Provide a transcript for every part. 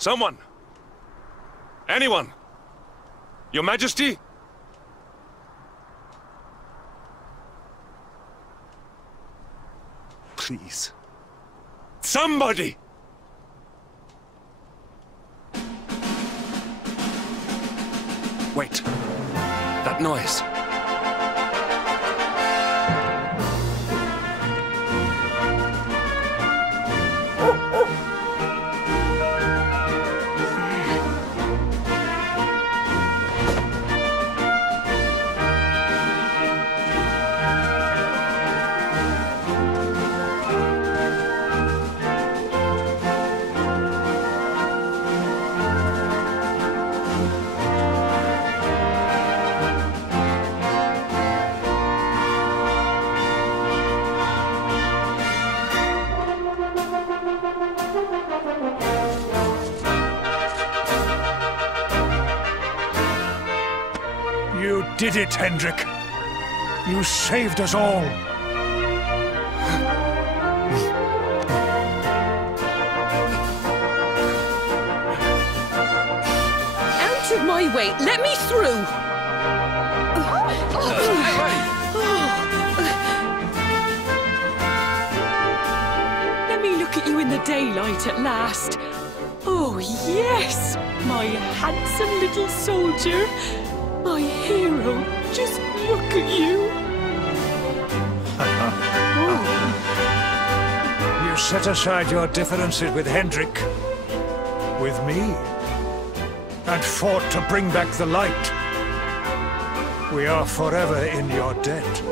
Someone! Anyone! Your Majesty? Please. Somebody! Wait. That noise. You did it, Hendrik. You saved us all. Out of my way! Let me through! Let me look at you in the daylight at last. Oh, yes! My handsome little soldier. My hero. Just look at you. You set aside your differences with Hendrik, with me, and fought to bring back the light. We are forever in your debt.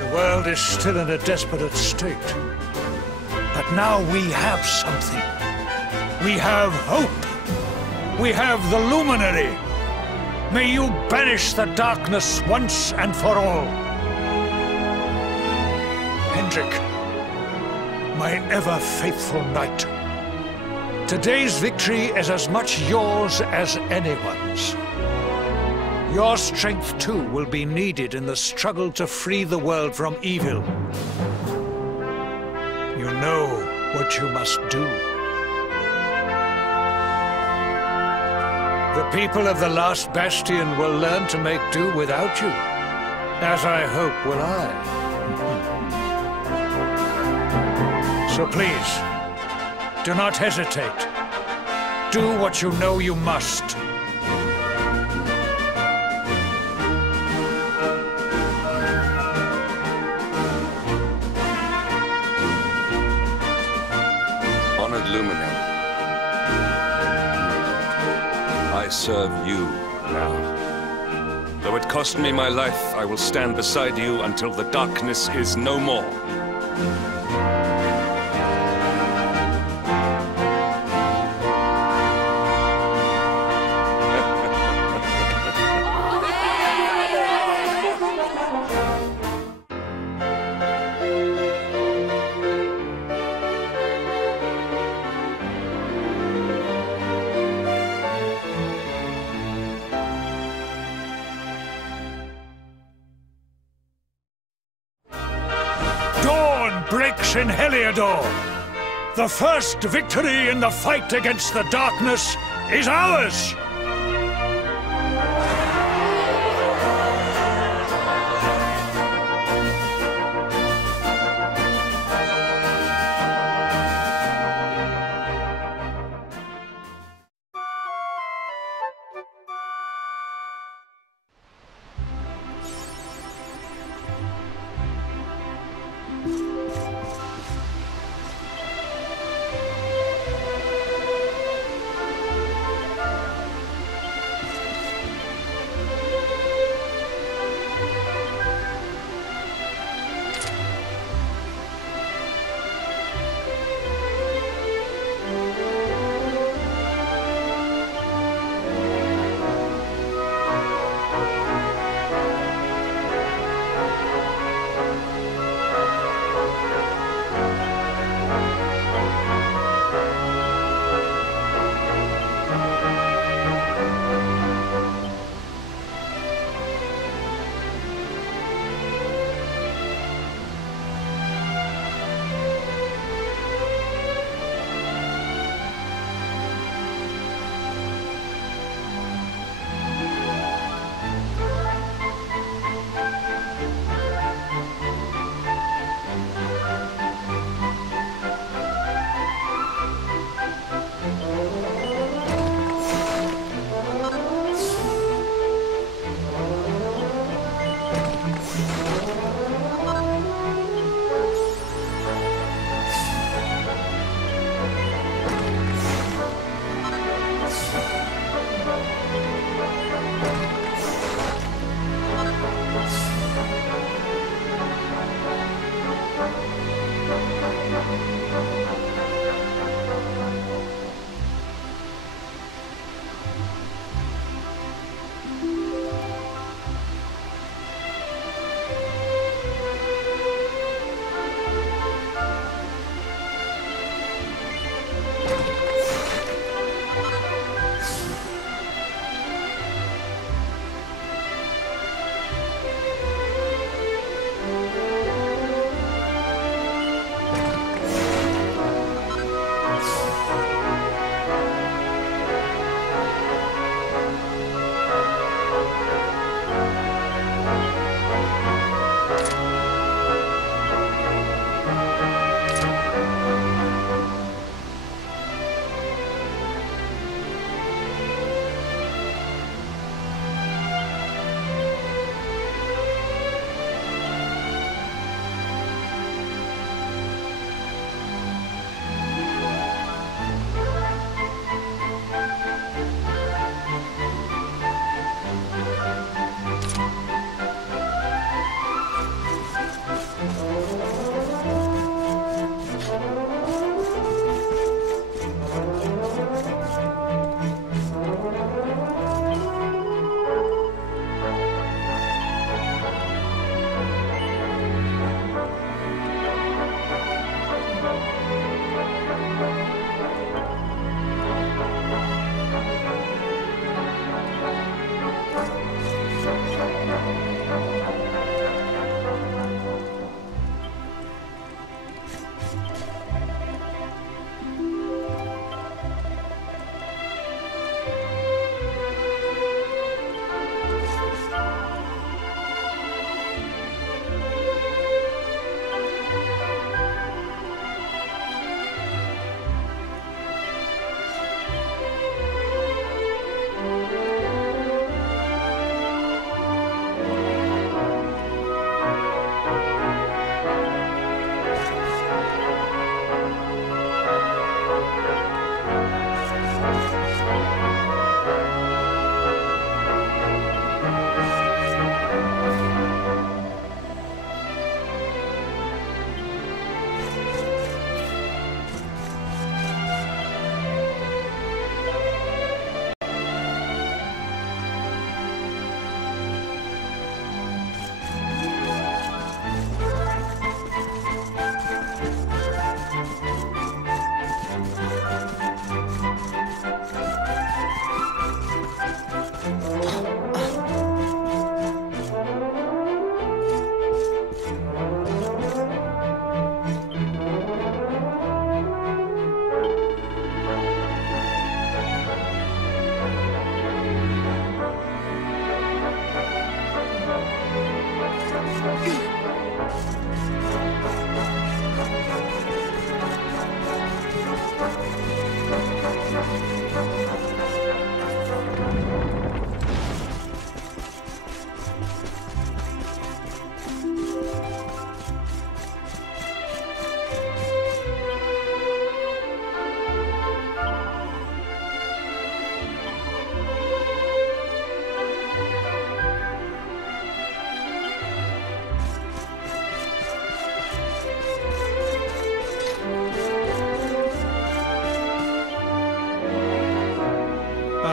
The world is still in a desperate state. But now we have something. We have hope. We have the Luminary. May you banish the darkness once and for all. Hendrik, my ever-faithful knight. Today's victory is as much yours as anyone's. Your strength, too, will be needed in the struggle to free the world from evil. You know what you must do. The people of the last bastion will learn to make do without you, as I hope will I. So please, do not hesitate. Do what you know you must. Honored Luminary. I serve you now. Though it cost me my life, I will stand beside you until the darkness is no more. Breaks in Heliodor. The first victory in the fight against the darkness is ours!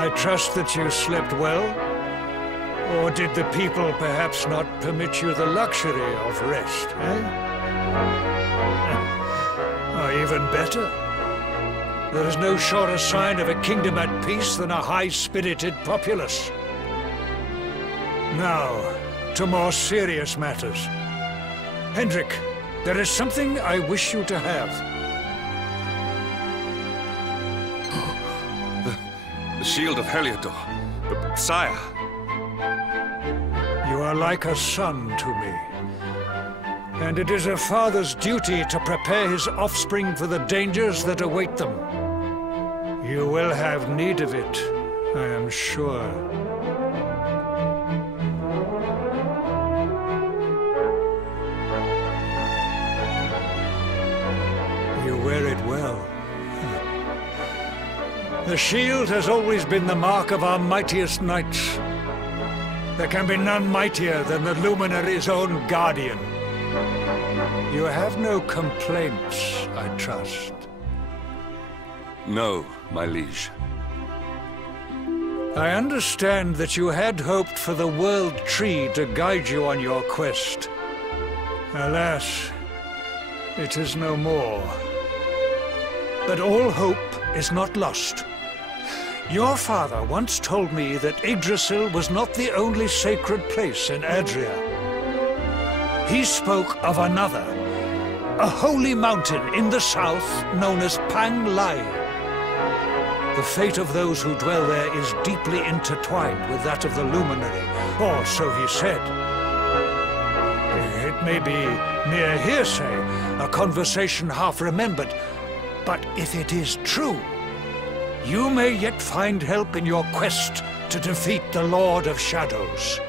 I trust that you slept well? Or did the people perhaps not permit you the luxury of rest, eh? Or even better, there is no surer sign of a kingdom at peace than a high-spirited populace. Now, to more serious matters. Hendrik, there is something I wish you to have. The shield of Heliodor. Sire. You are like a son to me. And it is a father's duty to prepare his offspring for the dangers that await them. You will have need of it, I am sure. You wear it well. The shield has always been the mark of our mightiest knights. There can be none mightier than the Luminary's own guardian. You have no complaints, I trust. No, my liege. I understand that you had hoped for the World Tree to guide you on your quest. Alas, it is no more. But all hope is not lost. Your father once told me that Yggdrasil was not the only sacred place in Adria. He spoke of another, a holy mountain in the south known as Angri-La. The fate of those who dwell there is deeply intertwined with that of the Luminary, or so he said. It may be mere hearsay, a conversation half remembered, but if it is true, you may yet find help in your quest to defeat the Lord of Shadows.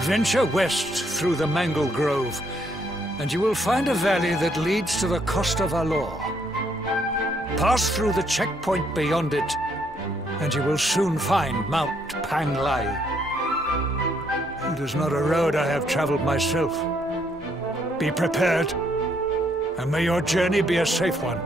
Venture west through the Mangle Grove, and you will find a valley that leads to the Costa Valor. Pass through the checkpoint beyond it, and you will soon find Mount Angri-La. It is not a road I have traveled myself. Be prepared, and may your journey be a safe one.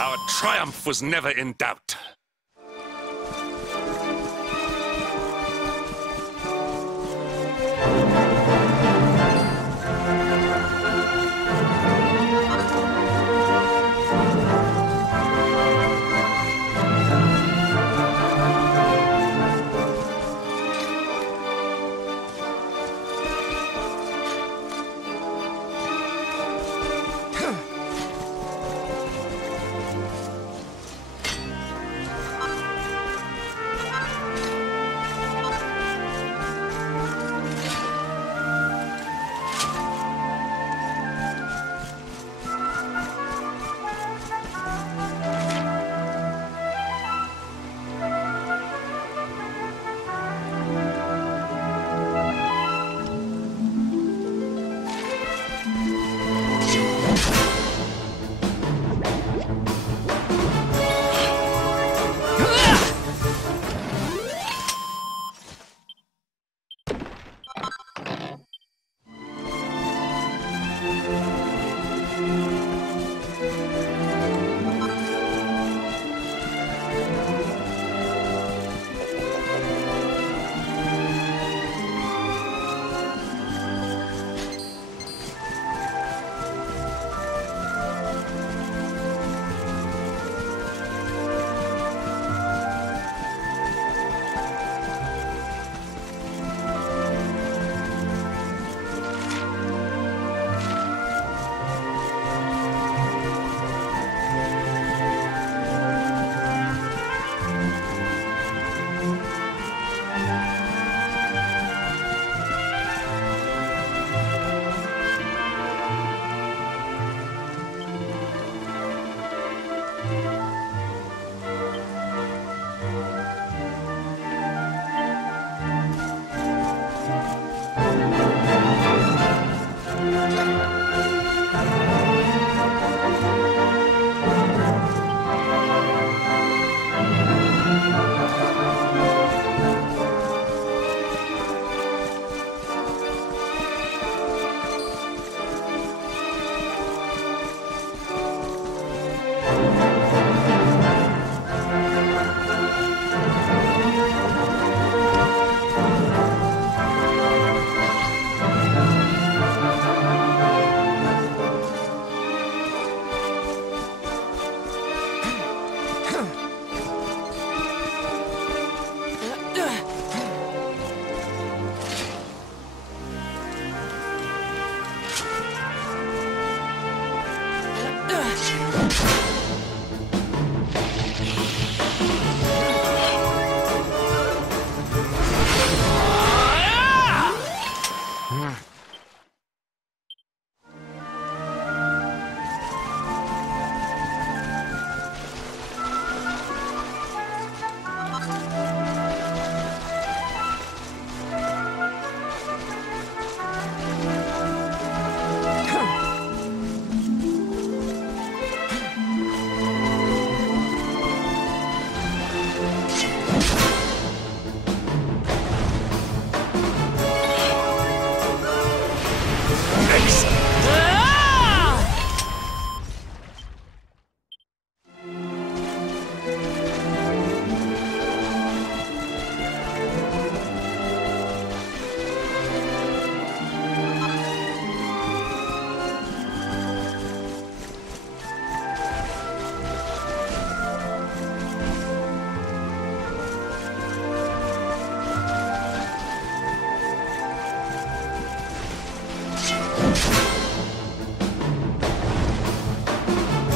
Our triumph was never in doubt.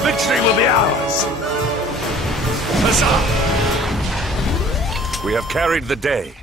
Victory will be ours! Huzzah! We have carried the day.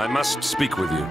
I must speak with you.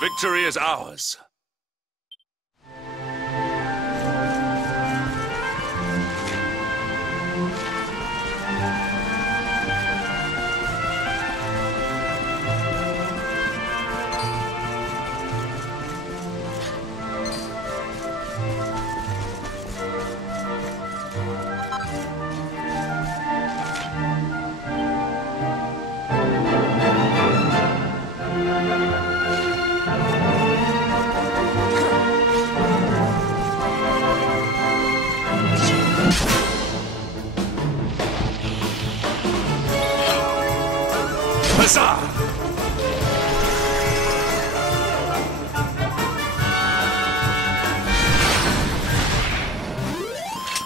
Victory is ours. Huzzah!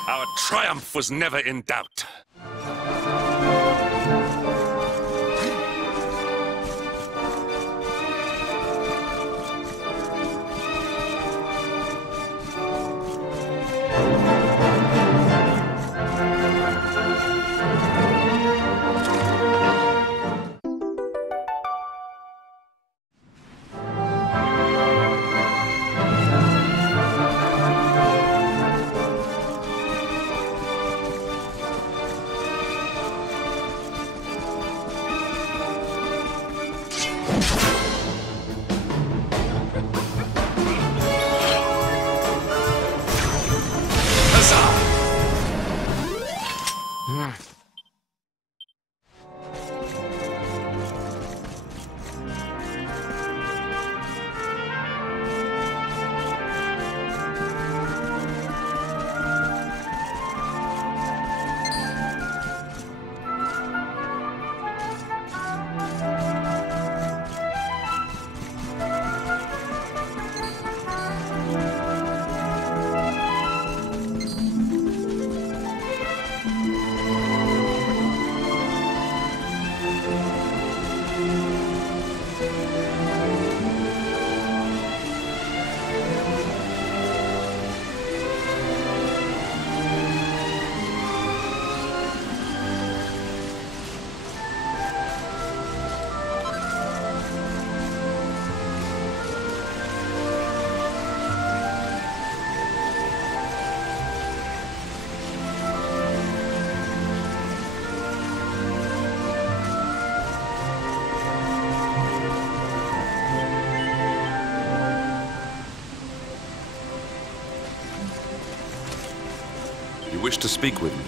Our triumph was never in doubt. You wish to speak with me?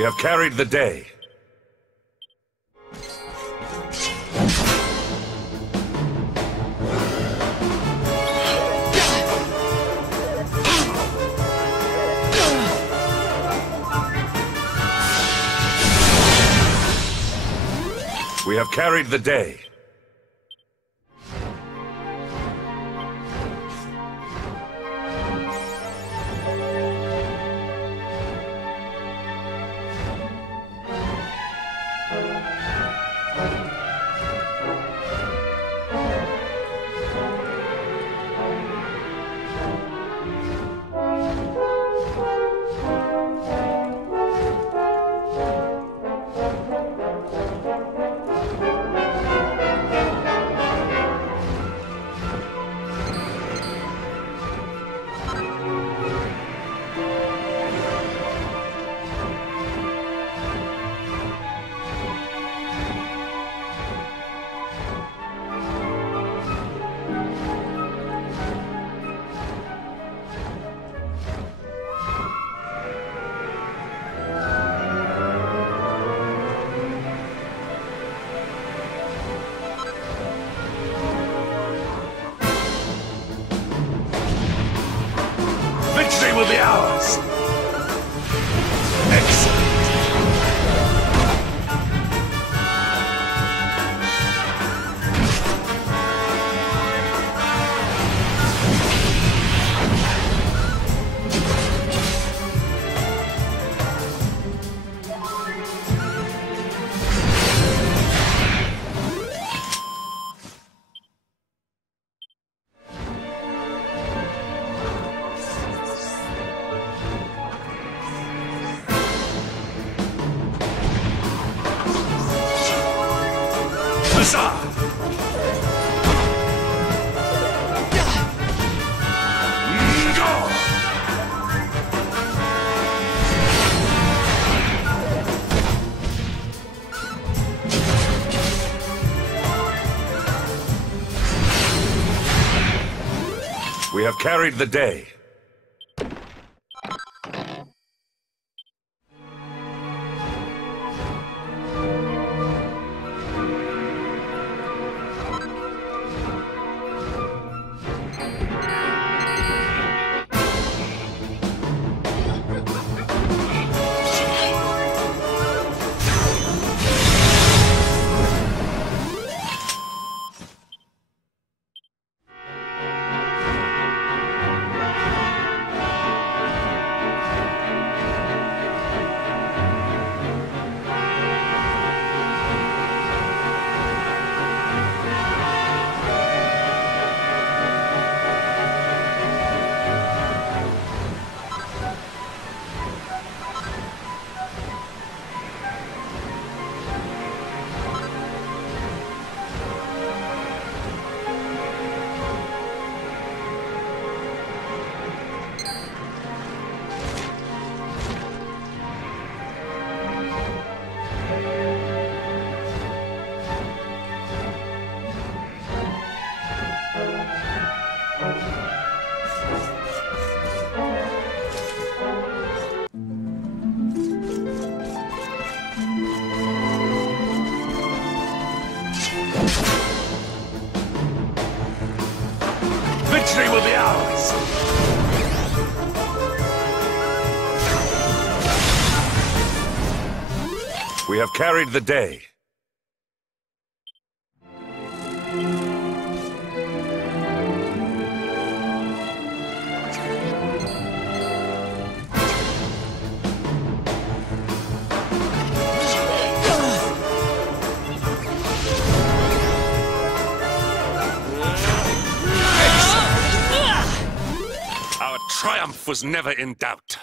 We have carried the day. We have carried the day. Victory will be ours! Excellent! Huzzah! We have carried the day. Victory will be ours! We have carried the day. Our triumph was never in doubt.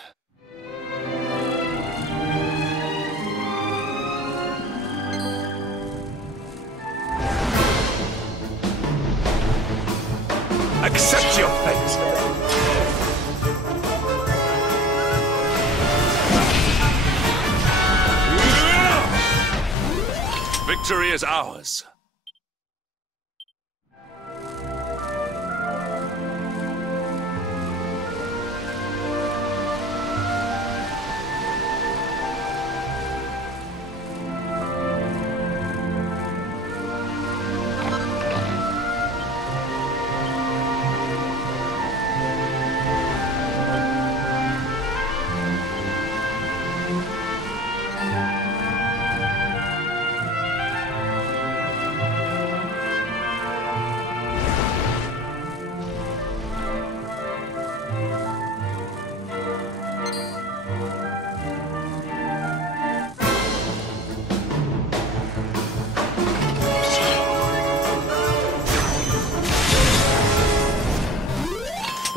Accept your fate! Victory is ours.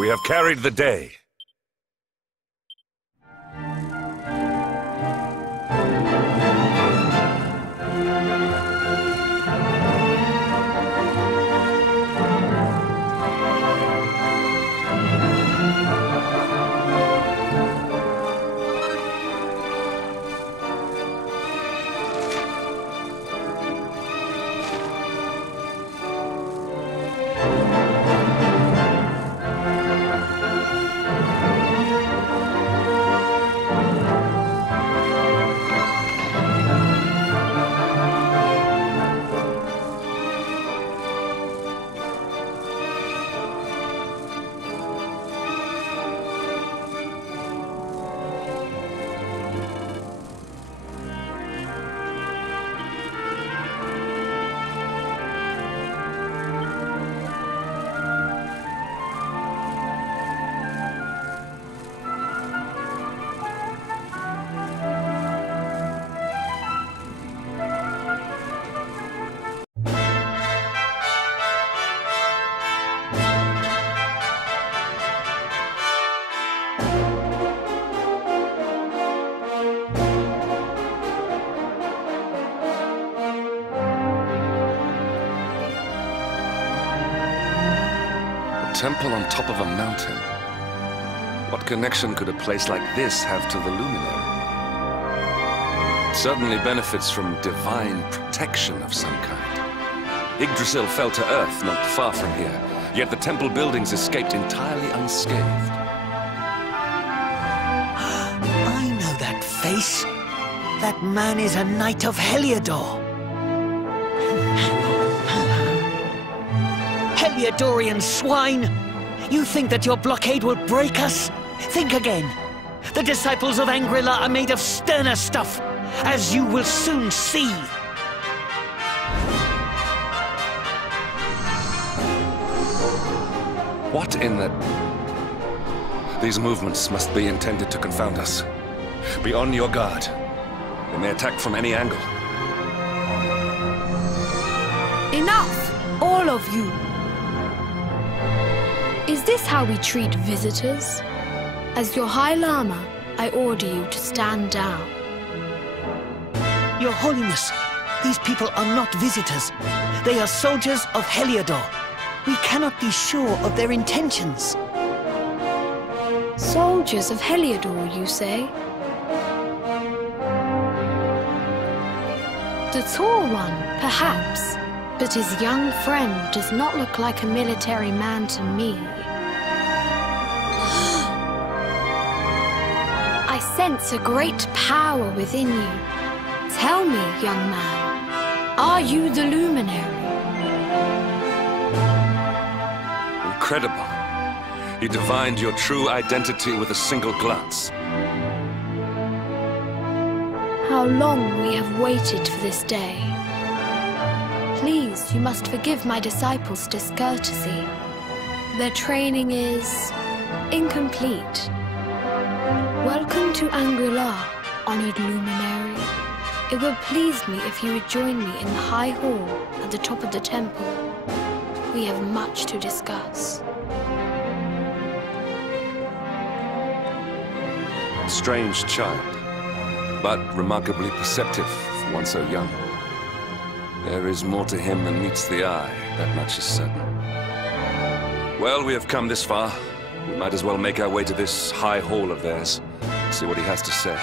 We have carried the day. Temple on top of a mountain. What connection could a place like this have to the luminary? It certainly benefits from divine protection of some kind. Yggdrasil fell to earth not far from here, yet the temple buildings escaped entirely unscathed. I know that face. That man is a knight of Heliodor. Heliodorian swine! You think that your blockade will break us? Think again. The disciples of Angri-La are made of sterner stuff, as you will soon see. What in the... These movements must be intended to confound us. Be on your guard. They may attack from any angle. Enough, all of you. Is this how we treat visitors? As your High Lama, I order you to stand down. Your Holiness, these people are not visitors. They are soldiers of Heliodor. We cannot be sure of their intentions. Soldiers of Heliodor, you say? The tall one, perhaps, but his young friend does not look like a military man to me. I sense a great power within you. Tell me, young man, are you the luminary? Incredible. You divined your true identity with a single glance. How long we have waited for this day. Please, you must forgive my disciples' discourtesy. Their training is incomplete. Welcome to Angri-La, honored luminary. It would please me if you would join me in the high hall at the top of the temple. We have much to discuss. Strange child, but remarkably perceptive for one so young. There is more to him than meets the eye, that much is certain. Well, we have come this far. We might as well make our way to this high hall of theirs, see what he has to say.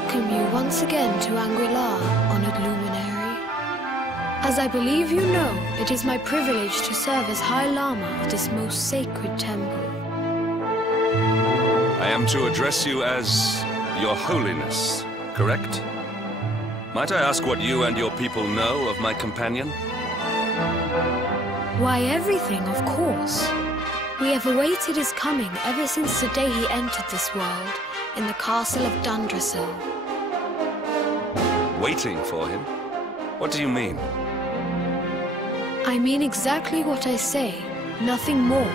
welcome you once again to Angri-La, honored luminary. As I believe you know, it is my privilege to serve as High Lama of this most sacred temple. I am to address you as Your Holiness, correct? Might I ask what you and your people know of my companion? Why, everything, of course. We have awaited his coming ever since the day he entered this world, in the castle of Dundrasil. Waiting for him? What do you mean? I mean exactly what I say, nothing more.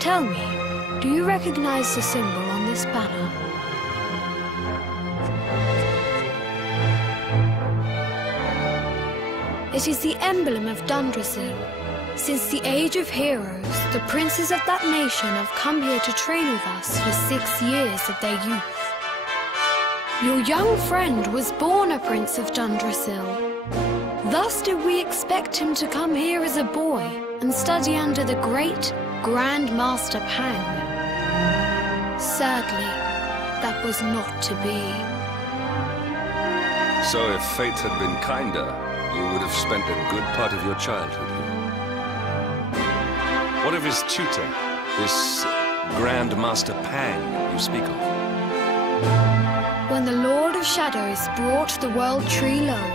Tell me, do you recognize the symbol on this banner? It is the emblem of Dundrasil. Since the age of heroes, the princes of that nation have come here to train with us for 6 years of their youth. Your young friend was born a prince of Dundrasil. Thus did we expect him to come here as a boy and study under the great Grand Master Pang. Sadly, that was not to be. So if fate had been kinder, you would have spent a good part of your childhood here. What of his tutor, this Grand Master Pang you speak of? When the Lord of Shadows brought the world tree low,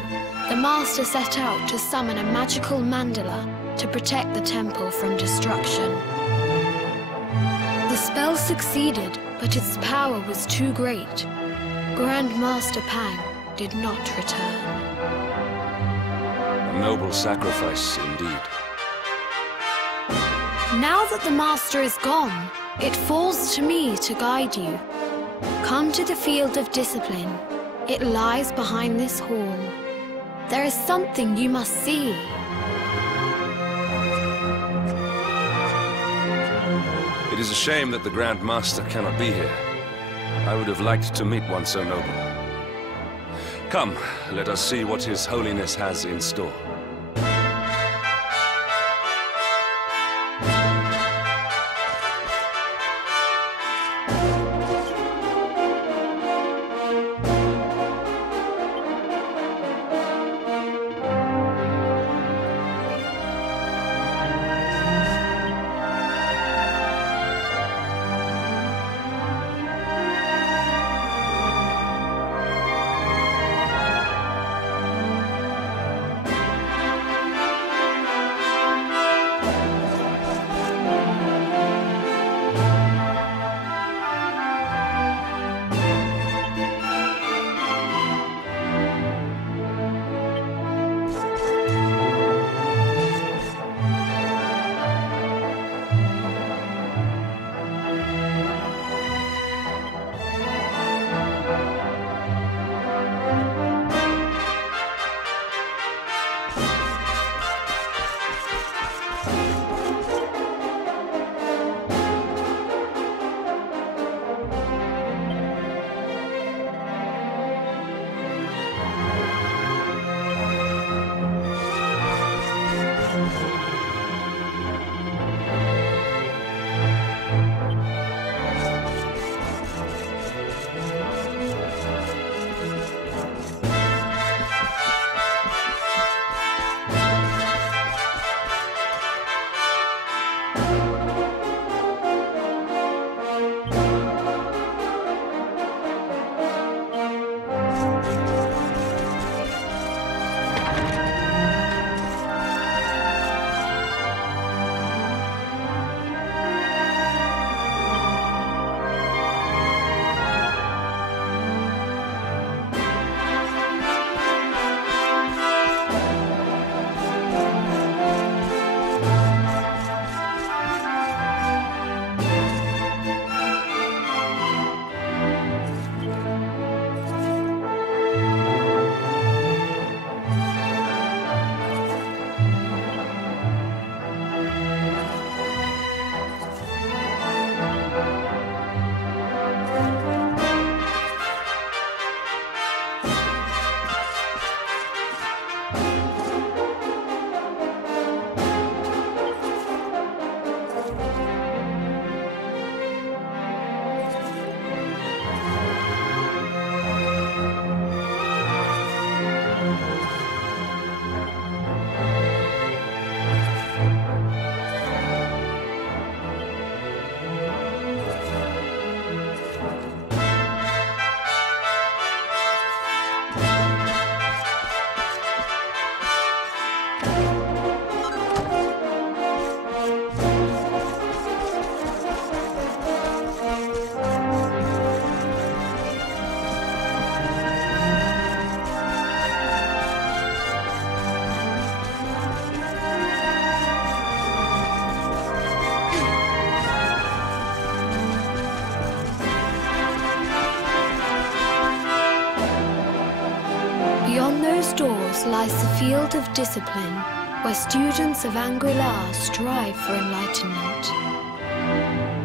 the Master set out to summon a magical mandala to protect the temple from destruction. The spell succeeded, but its power was too great. Grand Master Pang did not return. A noble sacrifice indeed. Now that the Master is gone, it falls to me to guide you. Come to the field of discipline. It lies behind this hall. There is something you must see. It is a shame that the Grand Master cannot be here. I would have liked to meet one so noble. Come, let us see what His Holiness has in store. Beyond those doors lies the field of discipline, where students of Angri-La strive for enlightenment.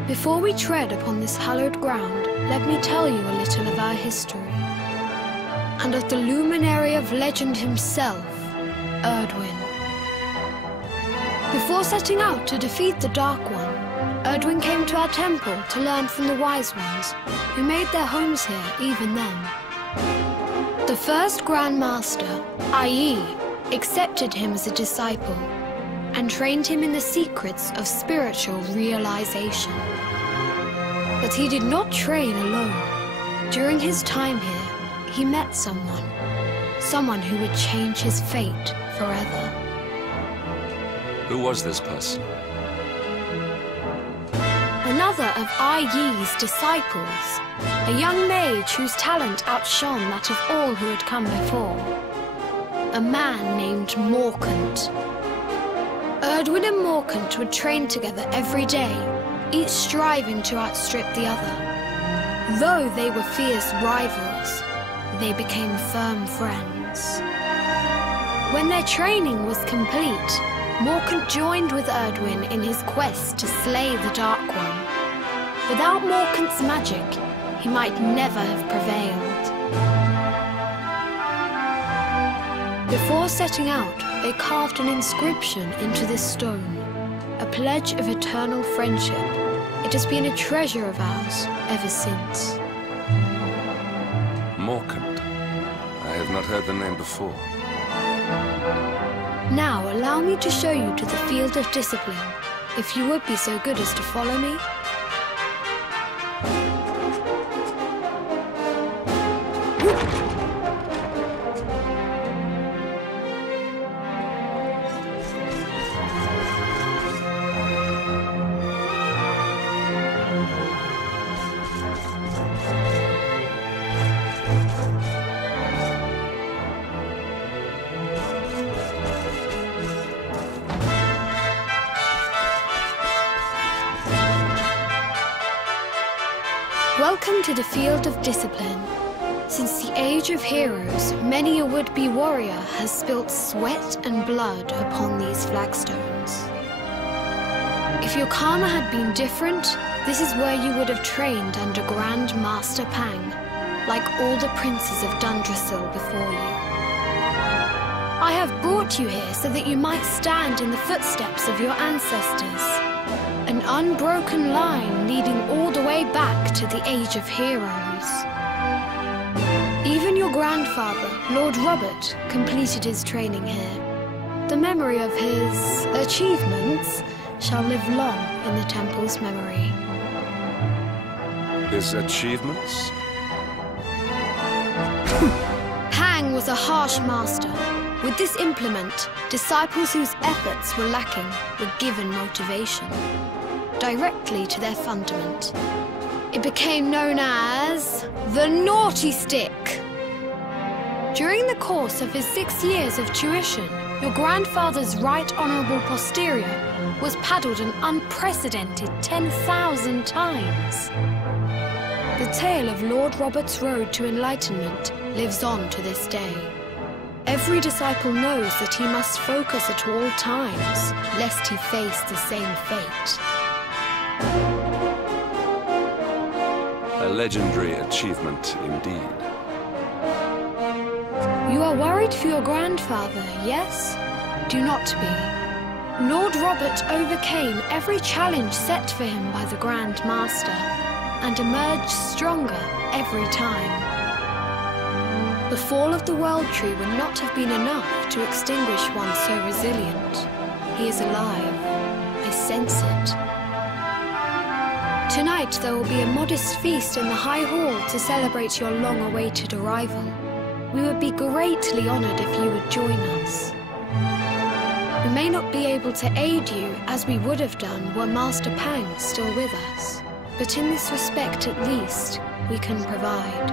Before we tread upon this hallowed ground, let me tell you a little of our history, and of the luminary of legend himself, Erdwin. Before setting out to defeat the Dark One, Erdwin came to our temple to learn from the Wise Ones, who made their homes here even then. The first Grand Master, i.e., accepted him as a disciple and trained him in the secrets of spiritual realization. But he did not train alone. During his time here, he met someone who would change his fate forever. Who was this person? Another of Ai Yi's disciples, a young mage whose talent outshone that of all who had come before. A man named Morkant. Erdwin and Morkant would train together every day, each striving to outstrip the other. Though they were fierce rivals, they became firm friends. When their training was complete, Morkant joined with Erdwin in his quest to slay the Dark One. Without Morkant's magic, he might never have prevailed. Before setting out, they carved an inscription into this stone, a pledge of eternal friendship. It has been a treasure of ours ever since. Morkant. I have not heard the name before. Now allow me to show you to the field of discipline, if you would be so good as to follow me. Welcome to the field of discipline. Since the age of heroes, many a would-be warrior has spilt sweat and blood upon these flagstones. If your karma had been different, this is where you would have trained under Grand Master Pang, like all the princes of Dundrasil before you. I have brought you here so that you might stand in the footsteps of your ancestors. An unbroken line leading all the way back to the Age of Heroes. Even your grandfather, Lord Robert, completed his training here. The memory of his achievements shall live long in the temple's memory. His achievements? Pang was a harsh master. With this implement, disciples whose efforts were lacking were given motivation directly to their fundament. It became known as the Naughty Stick. During the course of his 6 years of tuition, your grandfather's right honourable posterior was paddled an unprecedented 10,000 times. The tale of Lord Robert's road to enlightenment lives on to this day. Every disciple knows that he must focus at all times, lest he face the same fate. A legendary achievement indeed. You are worried for your grandfather, yes? Do not be. Lord Robert overcame every challenge set for him by the Grand Master, and emerged stronger every time. The fall of the World Tree would not have been enough to extinguish one so resilient. He is alive. I sense it. Tonight there will be a modest feast in the High Hall to celebrate your long-awaited arrival. We would be greatly honoured if you would join us. We may not be able to aid you as we would have done were Master Pang still with us, but in this respect at least, we can provide.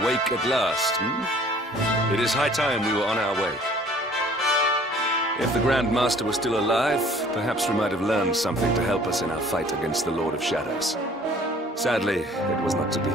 Awake at last, It is high time we were on our way. If the Grand Master was still alive, perhaps we might have learned something to help us in our fight against the Lord of Shadows. Sadly, it was not to be.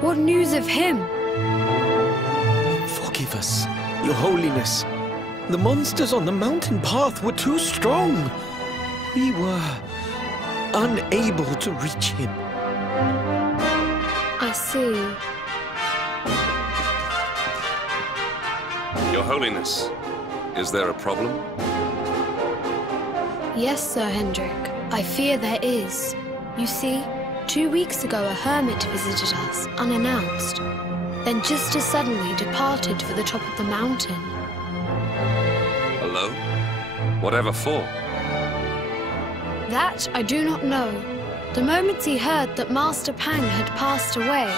What news of him? Forgive us, Your Holiness. The monsters on the mountain path were too strong. We were unable to reach him. I see. Your Holiness, is there a problem? Yes, Sir Hendrik. I fear there is. You see, 2 weeks ago a hermit visited us, unannounced, then just as suddenly departed for the top of the mountain. Alone? Whatever for? That I do not know. The moment he heard that Master Pang had passed away,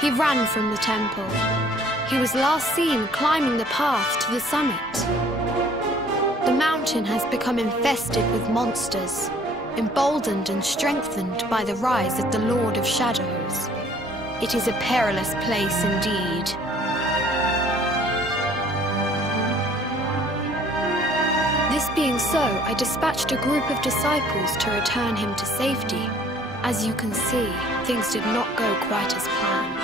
he ran from the temple. He was last seen climbing the path to the summit. The mountain has become infested with monsters, emboldened and strengthened by the rise of the Lord of Shadows. It is a perilous place indeed. This being so, I dispatched a group of disciples to return him to safety. As you can see, things did not go quite as planned.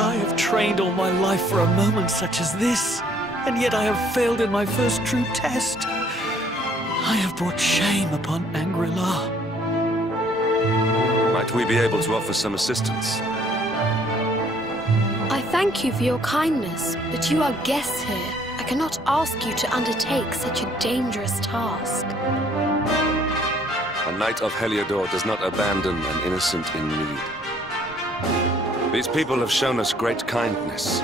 I have trained all my life for a moment such as this, and yet I have failed in my first true test. I have brought shame upon Angri-La. Might we be able to offer some assistance? I thank you for your kindness, but you are guests here. I cannot ask you to undertake such a dangerous task. A knight of Heliodor does not abandon an innocent in need. These people have shown us great kindness.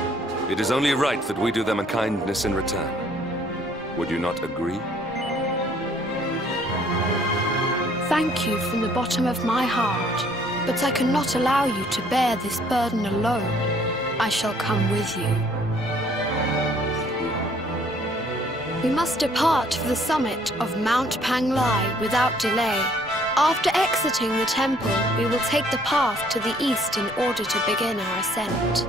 It is only right that we do them a kindness in return. Would you not agree? Thank you from the bottom of my heart, but I cannot allow you to bear this burden alone. I shall come with you. We must depart for the summit of Mount Panglai without delay. After exiting the temple, we will take the path to the east in order to begin our ascent.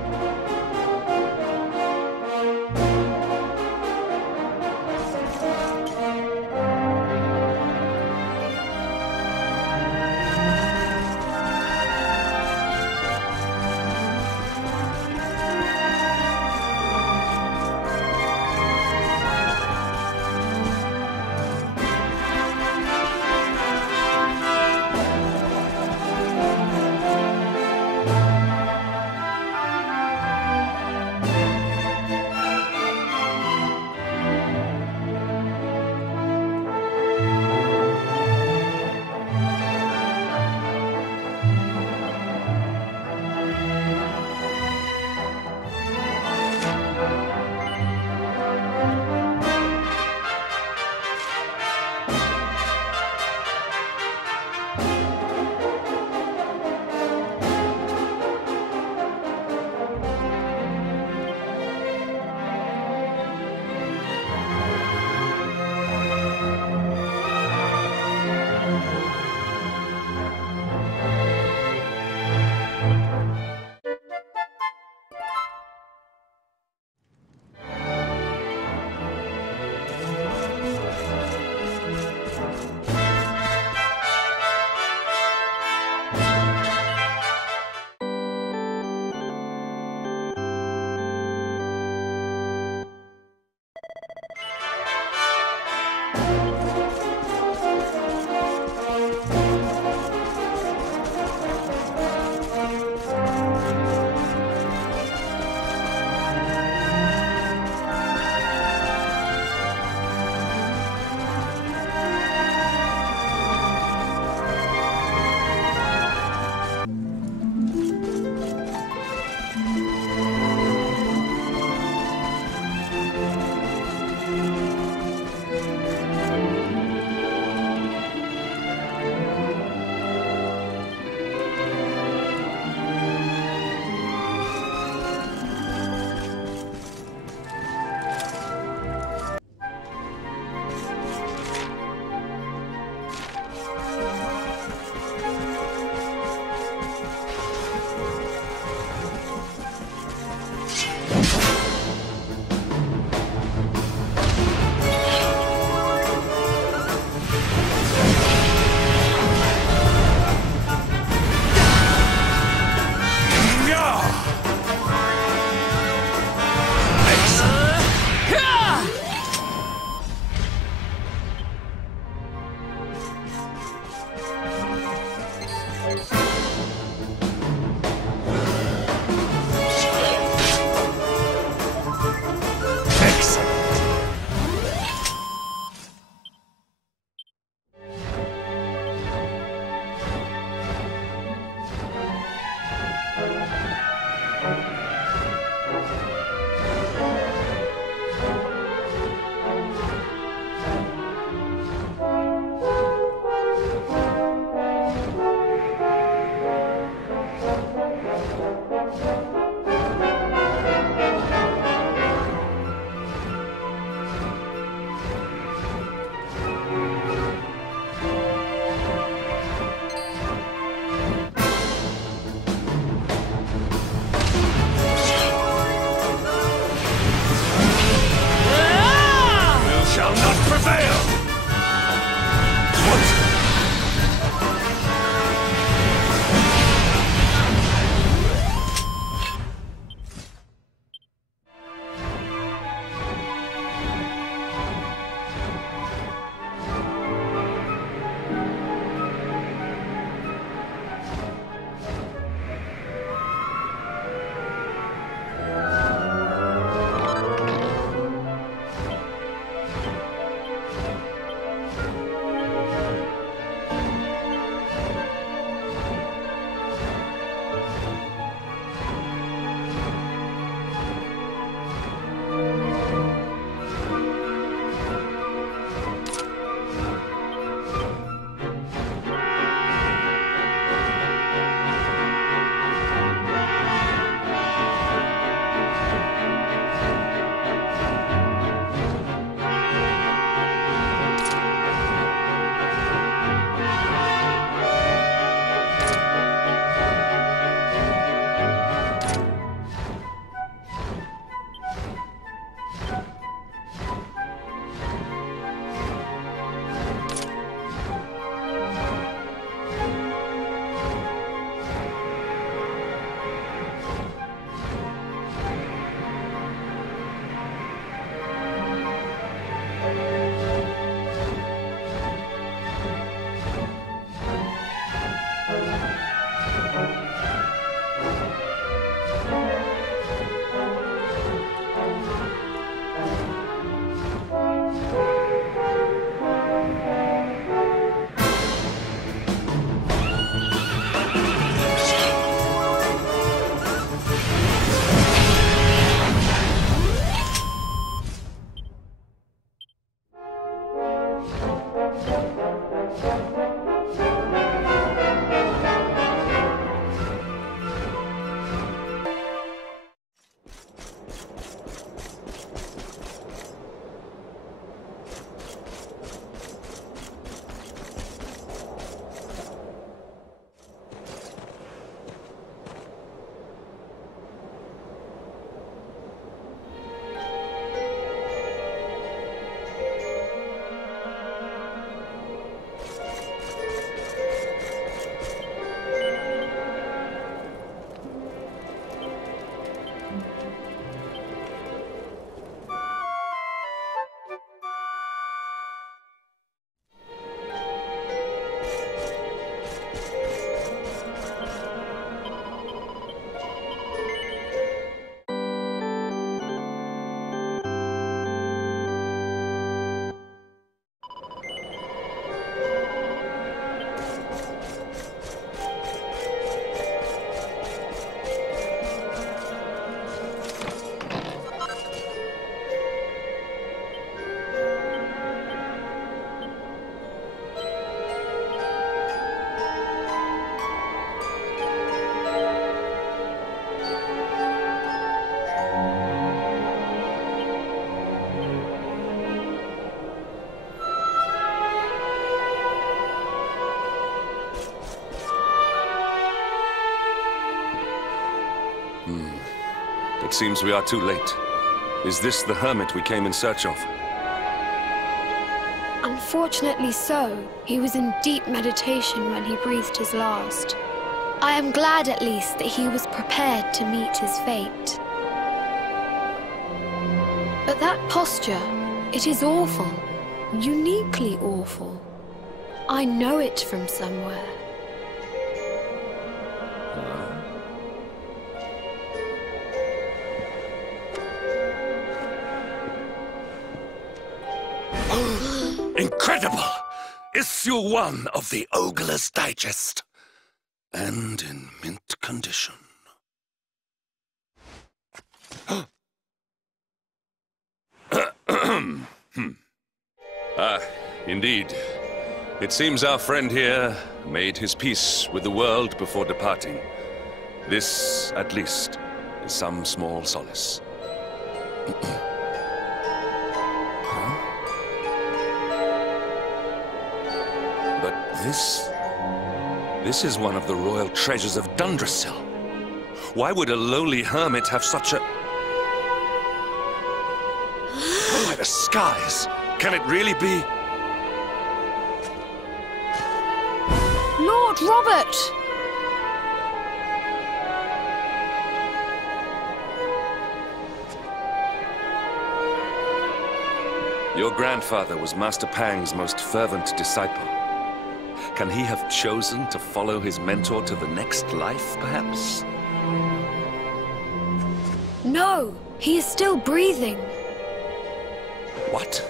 It seems we are too late. Is this the hermit we came in search of? Unfortunately so. He was in deep meditation when he breathed his last. I am glad at least that he was prepared to meet his fate. But that posture, it is awful. Uniquely awful. I know it from somewhere. Incredible! Issue 1 of the Ogre's Digest. And in mint condition. Indeed. It seems our friend here made his peace with the world before departing. This, at least, is some small solace. But this is one of the royal treasures of Dundrasil. Why would a lowly hermit have such a... Oh, by the skies! Can it really be? Lord Robert! Your grandfather was Master Pang's most fervent disciple. Can he have chosen to follow his mentor to the next life, perhaps? No, he is still breathing. What?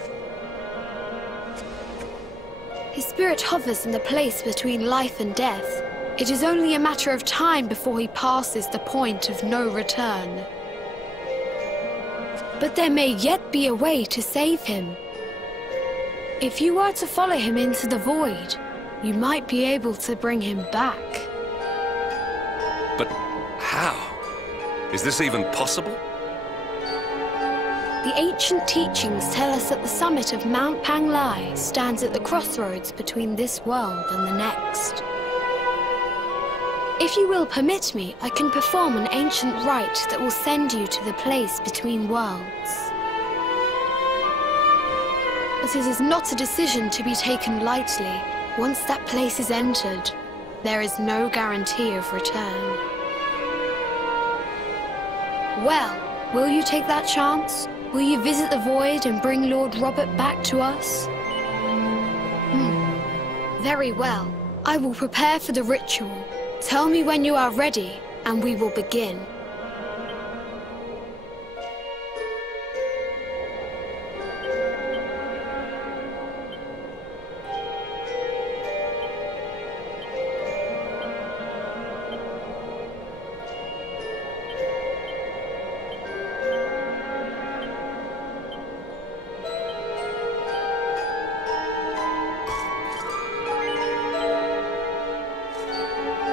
His spirit hovers in the place between life and death. It is only a matter of time before he passes the point of no return. But there may yet be a way to save him. If you were to follow him into the void, you might be able to bring him back. But how? Is this even possible? The ancient teachings tell us that the summit of Mount Panglai stands at the crossroads between this world and the next. If you will permit me, I can perform an ancient rite that will send you to the place between worlds. But it is not a decision to be taken lightly. Once that place is entered, there is no guarantee of return. Well, will you take that chance? Will you visit the void and bring Lord Robert back to us? Very well. I will prepare for the ritual. Tell me when you are ready, and we will begin.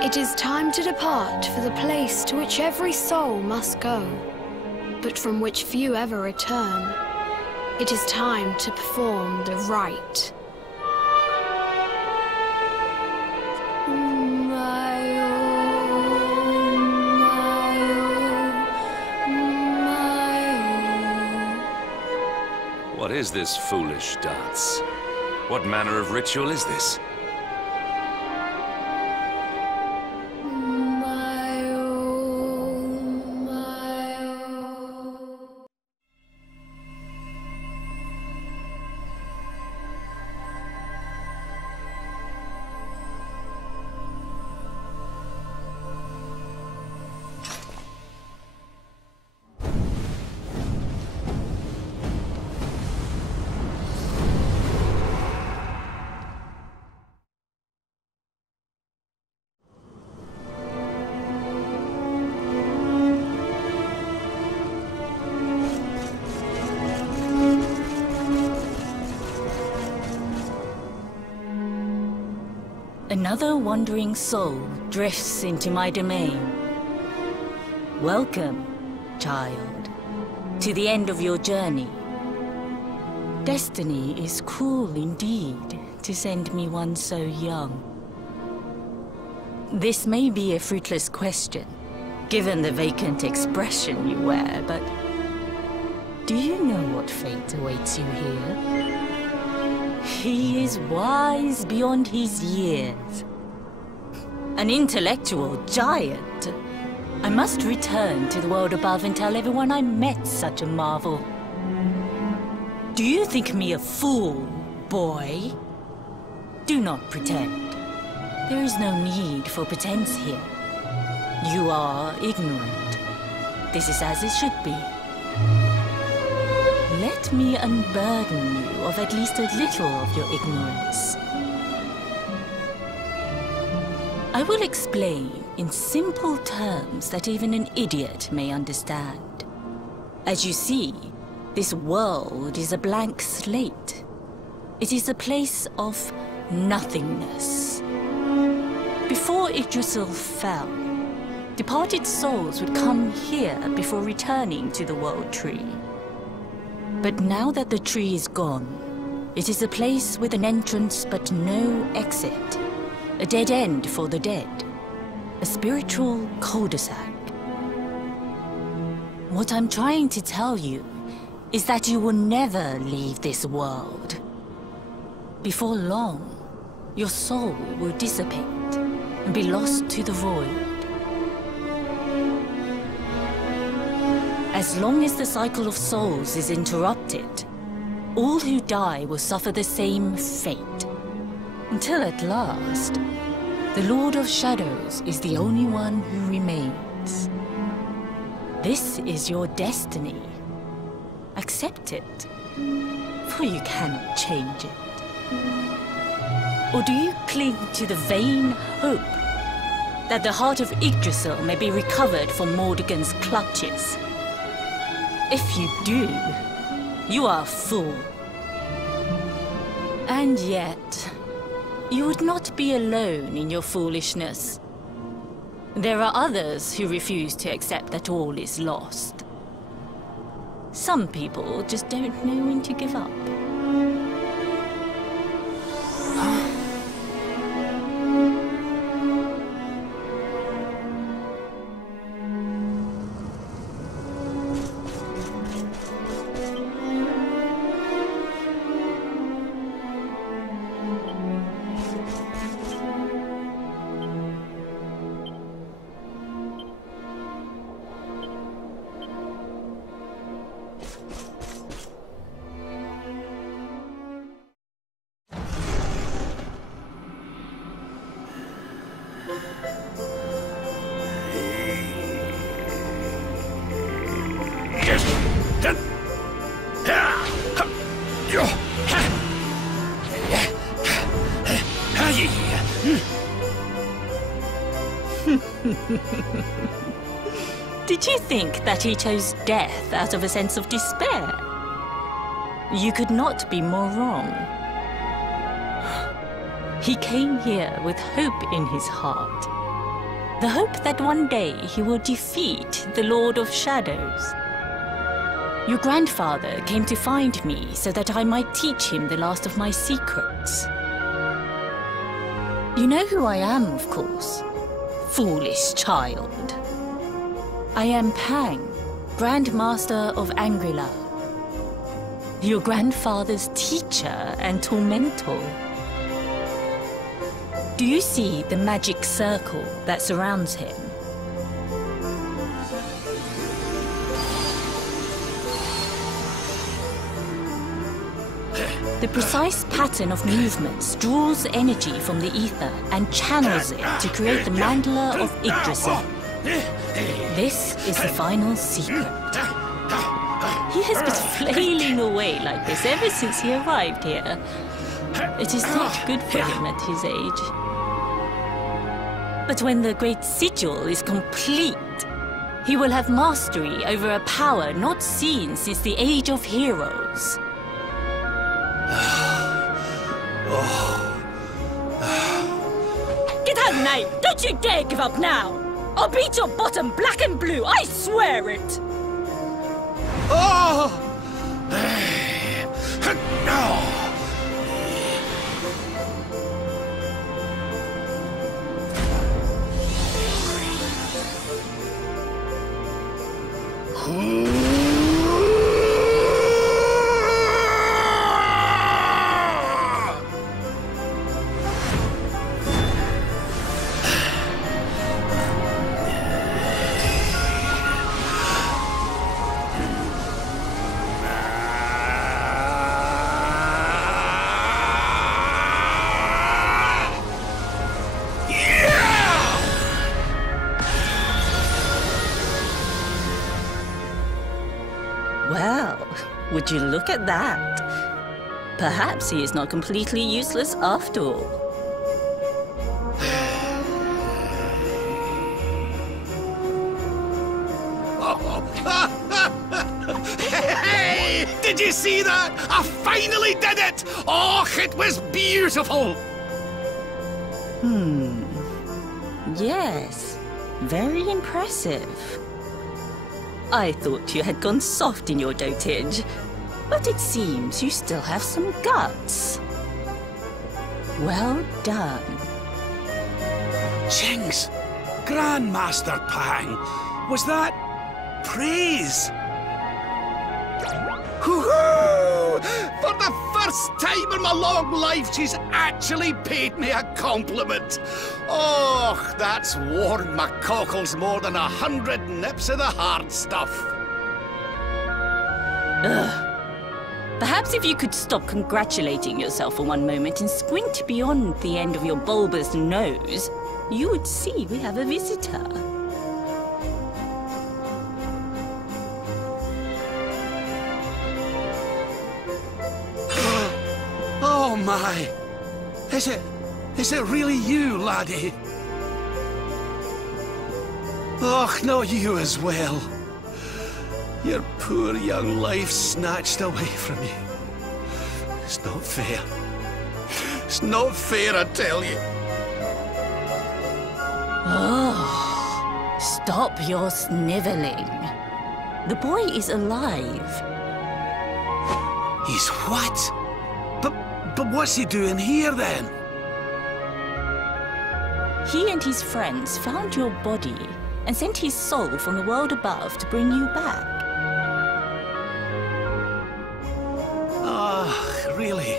It is time to depart for the place to which every soul must go, but from which few ever return. It is time to perform the rite. What is this foolish dance? What manner of ritual is this? Another wandering soul drifts into my domain. Welcome, child, to the end of your journey. Destiny is cruel indeed to send me one so young. This may be a fruitless question, given the vacant expression you wear, but do you know what fate awaits you here? He is wise beyond his years. An intellectual giant. I must return to the world above and tell everyone I met such a marvel. Do you think me a fool, boy? Do not pretend. There is no need for pretense here. You are ignorant. This is as it should be. Let me unburden you of at least a little of your ignorance. I will explain in simple terms that even an idiot may understand. As you see, this world is a blank slate. It is a place of nothingness. Before Yggdrasil fell, departed souls would come here before returning to the World Tree. But now that the tree is gone, it is a place with an entrance but no exit. A dead end for the dead. A spiritual cul-de-sac. What I'm trying to tell you is that you will never leave this world. Before long, your soul will dissipate and be lost to the void. As long as the cycle of souls is interrupted, all who die will suffer the same fate. Until at last, the Lord of Shadows is the only one who remains. This is your destiny. Accept it, for you cannot change it. Or do you cling to the vain hope that the heart of Yggdrasil may be recovered from Mordegon's clutches? If you do, you are a fool. And yet, you would not be alone in your foolishness. There are others who refuse to accept that all is lost. Some people just don't know when to give up. Did you think that he chose death out of a sense of despair? You could not be more wrong. He came here with hope in his heart. The hope that one day he will defeat the Lord of Shadows. Your grandfather came to find me so that I might teach him the last of my secrets. You know who I am, of course. Foolish child. I am Pang, Grand Master of Angri-La. Your grandfather's teacher and tormentor. Do you see the magic circle that surrounds him? The precise pattern of movements draws energy from the ether and channels it to create the mandala of Yggdrasil. This is the final secret. He has been flailing away like this ever since he arrived here. It is not good for him at his age. But when the great sigil is complete, he will have mastery over a power not seen since the Age of Heroes. Get out, Knight! Don't you dare give up now! I'll beat your bottom black and blue, I swear it! Oh! Well, would you look at that? Perhaps he is not completely useless after all. Hey! Did you see that? I finally did it! Oh, it was beautiful! Yes, very impressive. I thought you had gone soft in your dotage, but it seems you still have some guts. Well done. Jinx! Grandmaster Pang! Was that praise? Hoo-hoo! For the first time in my long life, she's actually paid me a compliment. Oh, that's warmed my cockles more than 100 nips of the hard stuff. Perhaps if you could stop congratulating yourself for one moment and squint beyond the end of your bulbous nose, you would see we have a visitor. Oh my! Is it really you, laddie? Och, not you as well. Your poor young life snatched away from you. It's not fair. It's not fair, I tell you. Oh, stop your sniveling. The boy is alive. He's what? But what's he doing here then? He and his friends found your body and sent his soul from the world above to bring you back. Ah, really?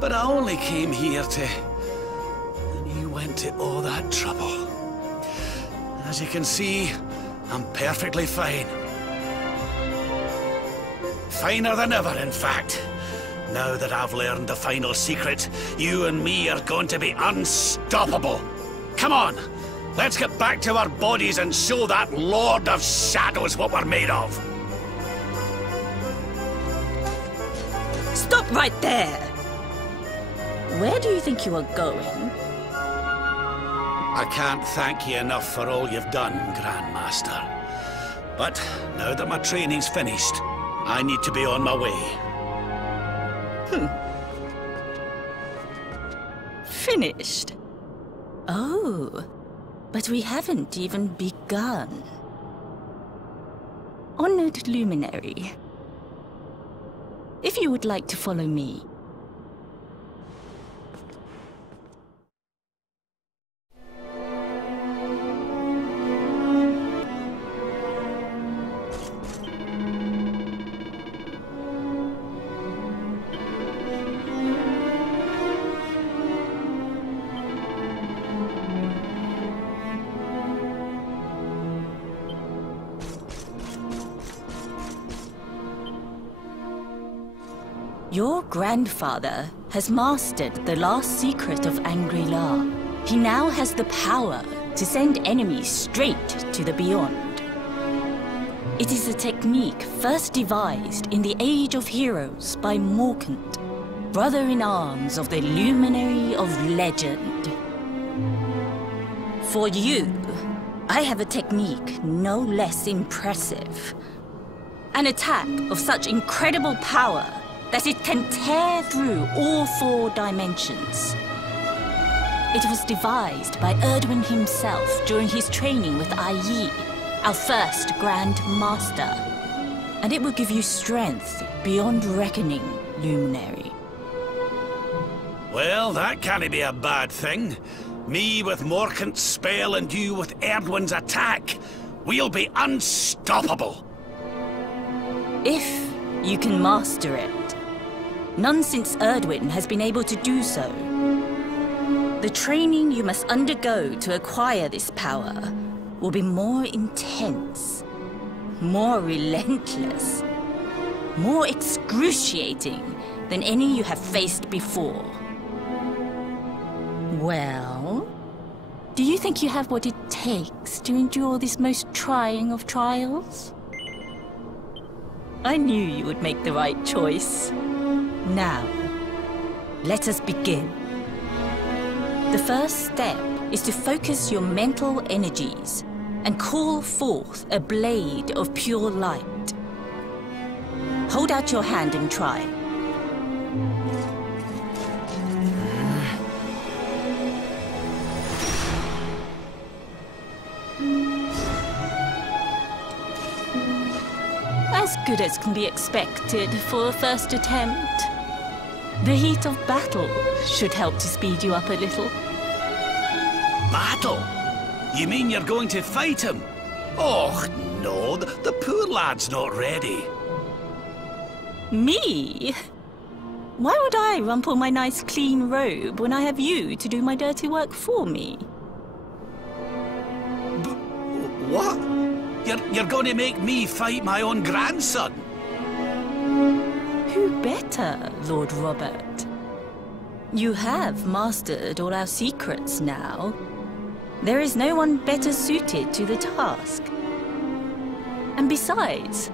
But I only came here to... And you went to all that trouble. As you can see, I'm perfectly fine. Finer than ever, in fact. Now that I've learned the final secret, you and me are going to be unstoppable. Come on, let's get back to our bodies and show that Lord of Shadows what we're made of. Stop right there! Where do you think you are going? I can't thank you enough for all you've done, Grandmaster. But now that my training's finished, I need to be on my way. Finished? Oh, but we haven't even begun. Honored Luminary, if you would like to follow me. Your grandfather has mastered the last secret of Angri-La. He now has the power to send enemies straight to the beyond. It is a technique first devised in the Age of Heroes by Morkant, brother-in-arms of the Luminary of Legend. For you, I have a technique no less impressive. An attack of such incredible power that it can tear through all 4 dimensions. It was devised by Erdwin himself during his training with Yi, our first Grand Master. And it will give you strength beyond reckoning, Luminary. Well, that can't be a bad thing. Me with Morkant's spell and you with Erdwin's attack. We'll be unstoppable. If you can master it. None since Erdwin has been able to do so. The training you must undergo to acquire this power will be more intense, more relentless, more excruciating than any you have faced before. Well, do you think you have what it takes to endure this most trying of trials? I knew you would make the right choice. Now, let us begin. The first step is to focus your mental energies and call forth a blade of pure light. Hold out your hand and try. As good as can be expected for a first attempt. The heat of battle should help to speed you up a little. Battle? You mean you're going to fight him? Oh, no, the poor lad's not ready. Me? Why would I rumple my nice clean robe when I have you to do my dirty work for me? What? You're going to make me fight my own grandson? Who better, Lord Robert? You have mastered all our secrets now. There is no one better suited to the task. And besides,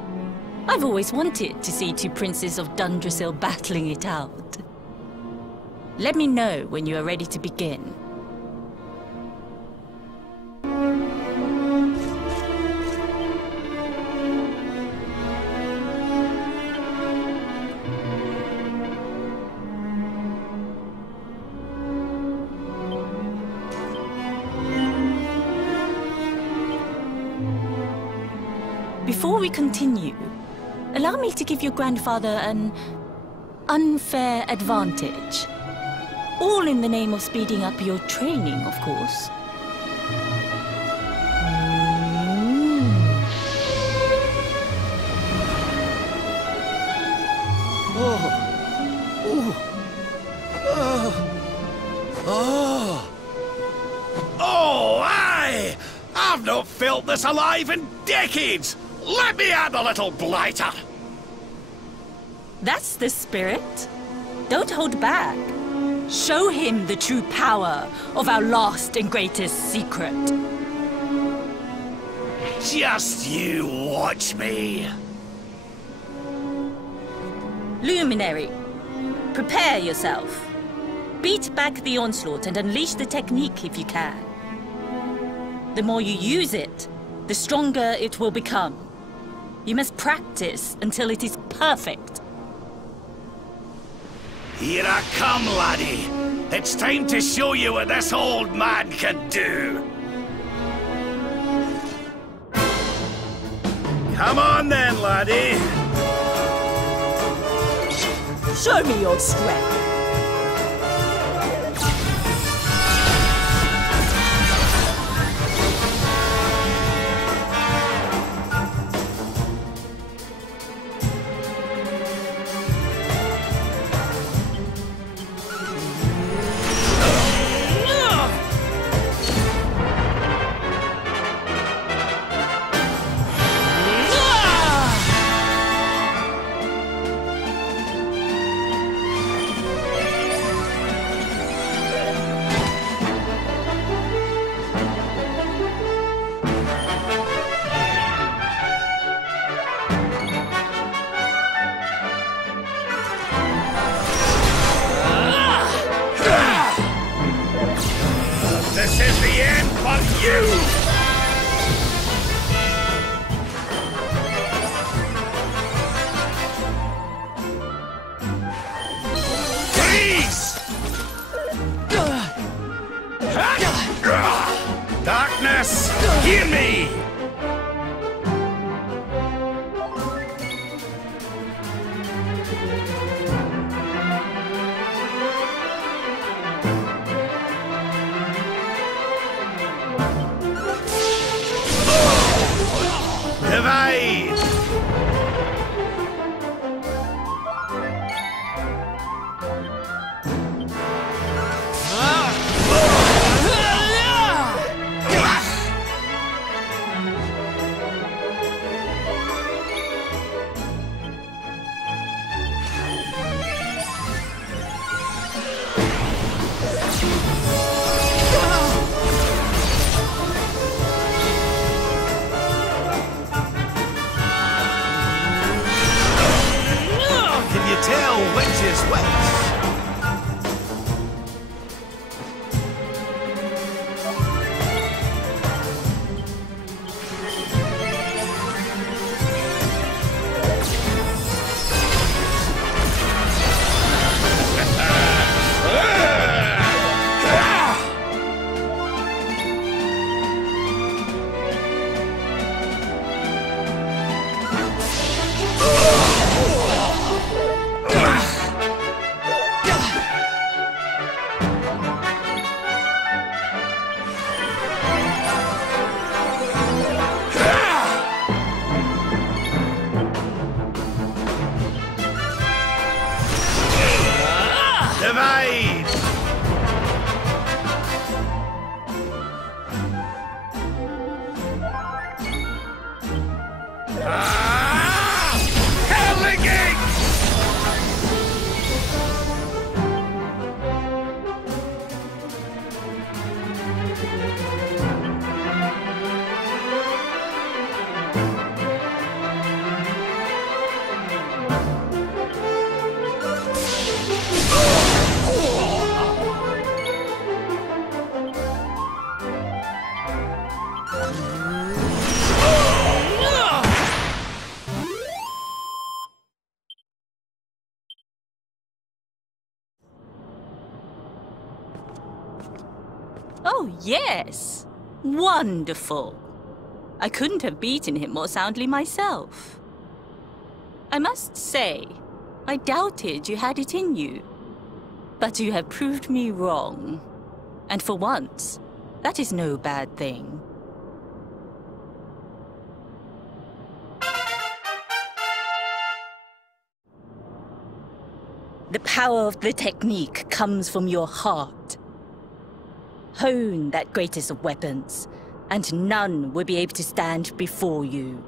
I've always wanted to see two princes of Dundrasil battling it out. Let me know when you are ready to begin. Before we continue, allow me to give your grandfather an unfair advantage. All in the name of speeding up your training, of course. Oh, aye! I've not felt this alive in decades! Let me at the little blighter! That's the spirit. Don't hold back. Show him the true power of our last and greatest secret. Just you watch me. Luminary, prepare yourself. Beat back the onslaught and unleash the technique if you can. The more you use it, the stronger it will become. You must practice until it is perfect. Here I come, laddie. It's time to show you what this old man can do. Come on then, laddie. Show me your strength. This is the end for you! Freeze! Darkness, hear me! Divide! blade! Oh, yes. Wonderful. I couldn't have beaten him more soundly myself. I must say, I doubted you had it in you. But you have proved me wrong. And for once, that is no bad thing. The power of the technique comes from your heart. Hone that greatest of weapons, and none will be able to stand before you.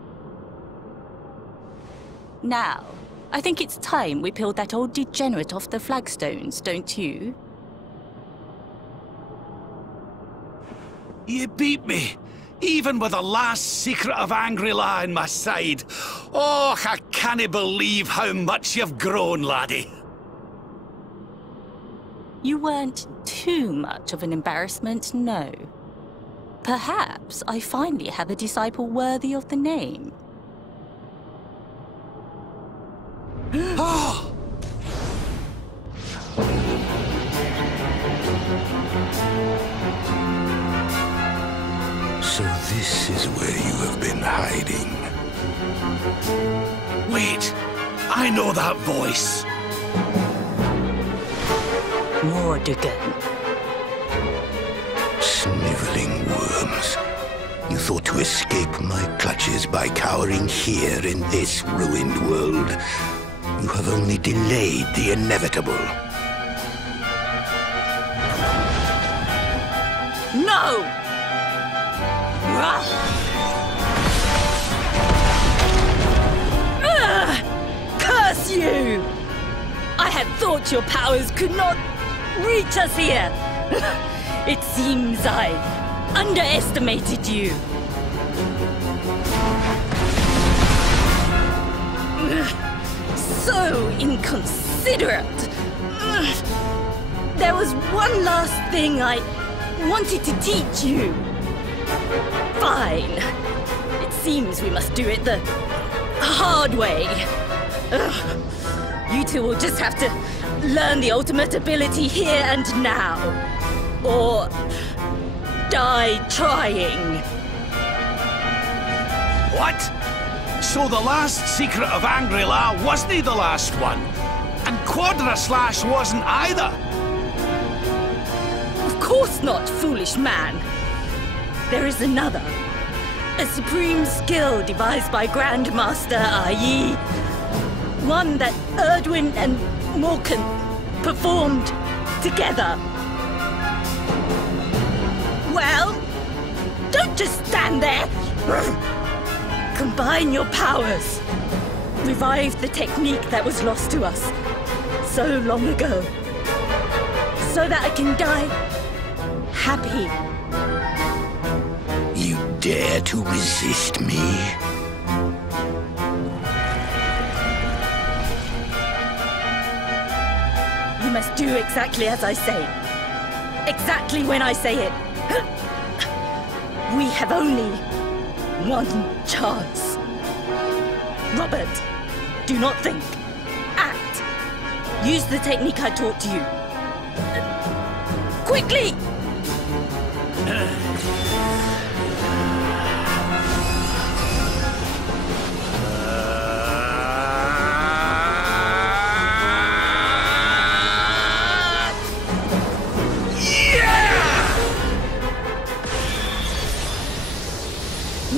Now, I think it's time we peeled that old degenerate off the flagstones, don't you? You beat me, even with the last secret of Angri-La in my side. Oh, I can't believe how much you've grown, laddie. You weren't too much of an embarrassment, no. Perhaps I finally have a disciple worthy of the name. Oh! So this is where you have been hiding. Wait, I know that voice. Mordegan. Sniveling worms. You thought to escape my clutches by cowering here in this ruined world. You have only delayed the inevitable. No! Curse you! I had thought your powers could not reach us here. It seems I underestimated you. So inconsiderate. There was one last thing I wanted to teach you. Fine. It seems we must do it the hard way. You two will just have to learn the ultimate ability here and now. Or die trying. What? So the last secret of Angri-La wasn't the last one? And Quadra Slash wasn't either? Of course not, foolish man. There is another. A supreme skill devised by Grandmaster, i.e. one that Erdwin and Morkan performed together. Well, don't just stand there. Combine your powers. Revive the technique that was lost to us so long ago. So that I can die happy. You dare to resist me? You must do exactly as I say. Exactly when I say it. We have only one chance. Robert, do not think. Act. Use the technique I taught to you. Quickly!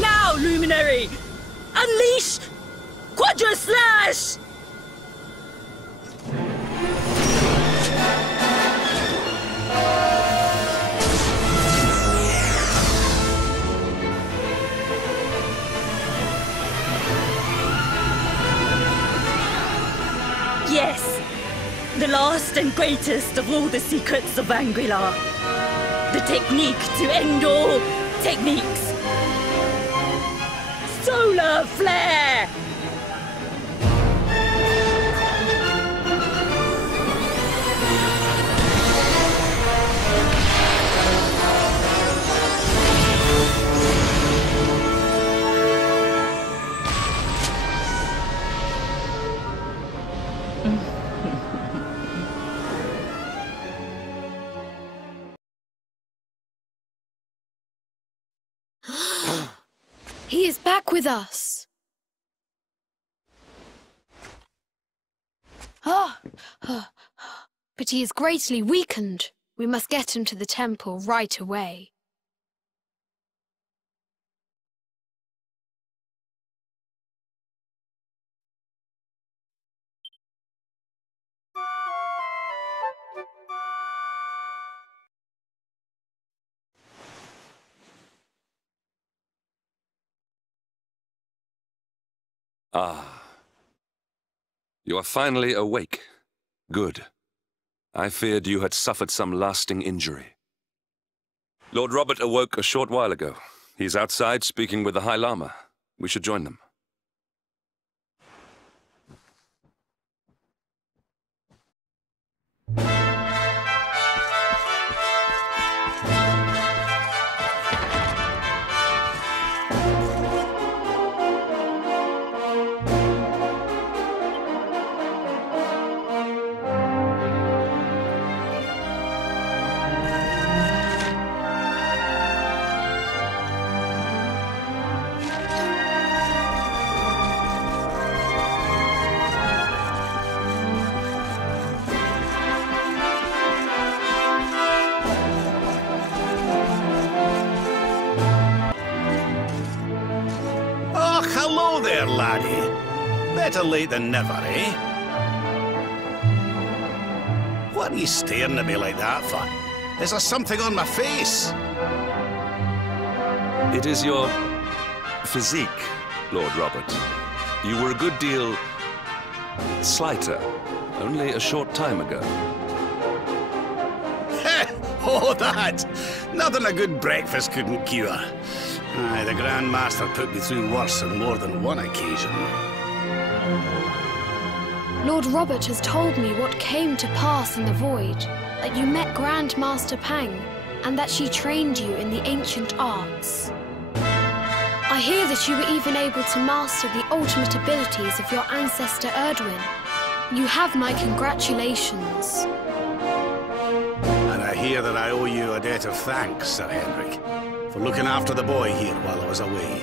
Now, Luminary! Unleash Quadra Slash! last and greatest of all the secrets of Angri-La. The technique to end all techniques. Solar flare! He is back with us. But he is greatly weakened. We must get him to the temple right away. Ah. You are finally awake. Good. I feared you had suffered some lasting injury. Lord Robert awoke a short while ago. He's outside speaking with the High Lama. We should join them. Hello there, laddie. Better late than never, eh? What are you staring at me like that for? Is there something on my face? It is your physique, Lord Robert. You were a good deal slighter only a short time ago. Oh, that! Nothing a good breakfast couldn't cure. Aye, the Grand Master put me through worse on more than one occasion. Lord Robert has told me what came to pass in the void, that you met Grand Master Pang, and that she trained you in the ancient arts. I hear that you were even able to master the ultimate abilities of your ancestor Erdwin. You have my congratulations. And I hear that I owe you a debt of thanks, Sir Henrik, for looking after the boy here while I was away.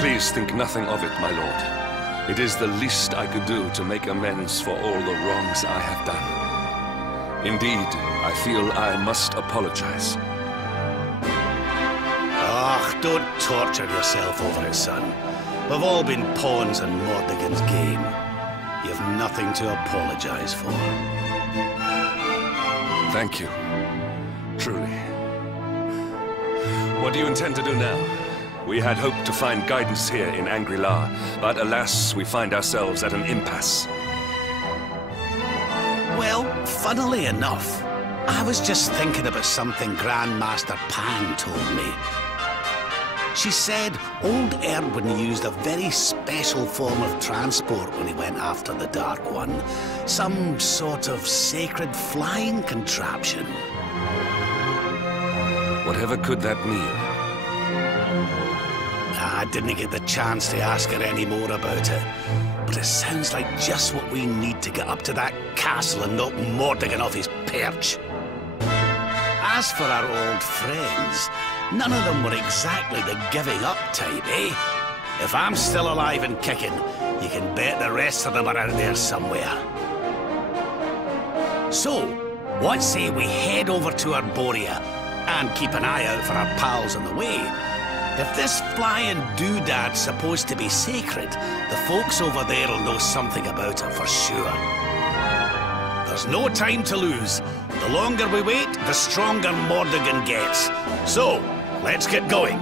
Please think nothing of it, my lord. It is the least I could do to make amends for all the wrongs I have done. Indeed, I feel I must apologize. Ah, don't torture yourself over it, son. We've all been pawns in Mordegon's game. You've nothing to apologize for. Thank you. Truly. What do you intend to do now? We had hoped to find guidance here in Angri-La, but alas, we find ourselves at an impasse. Well, funnily enough, I was just thinking about something Grandmaster Pang told me. She said old Erdwin used a very special form of transport when he went after the Dark One. Some sort of sacred flying contraption. Whatever could that mean? I didn't get the chance to ask her any more about it, but it sounds like just what we need to get up to that castle and knock Mordegon off his perch. As for our old friends, none of them were exactly the giving up type, eh? If I'm still alive and kicking, you can bet the rest of them are out there somewhere. So, what say we head over to Arborea and keep an eye out for our pals on the way? If this flying doodad's supposed to be sacred, the folks over there'll know something about it for sure. There's no time to lose. The longer we wait, the stronger Mordegon gets. So, let's get going.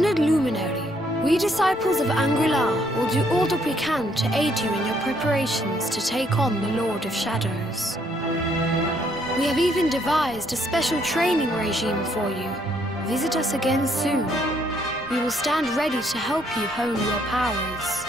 Honored Luminary, we disciples of Angri-La will do all that we can to aid you in your preparations to take on the Lord of Shadows. We have even devised a special training regime for you. Visit us again soon. We will stand ready to help you hone your powers.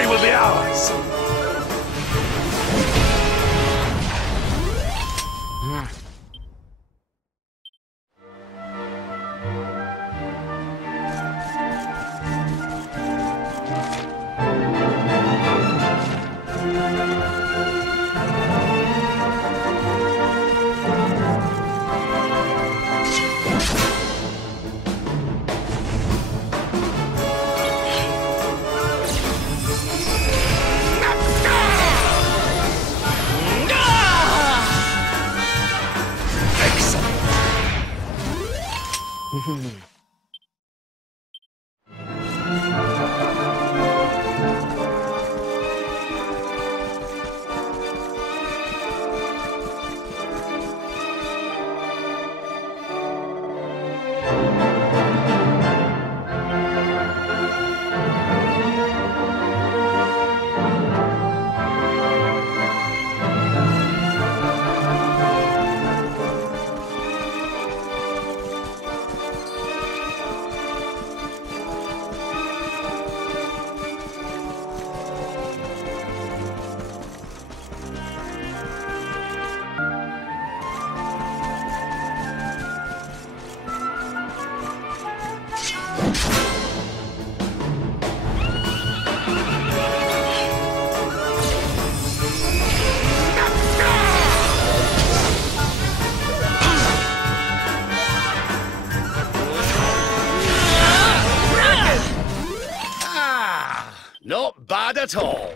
victory will be ours! Not bad at all.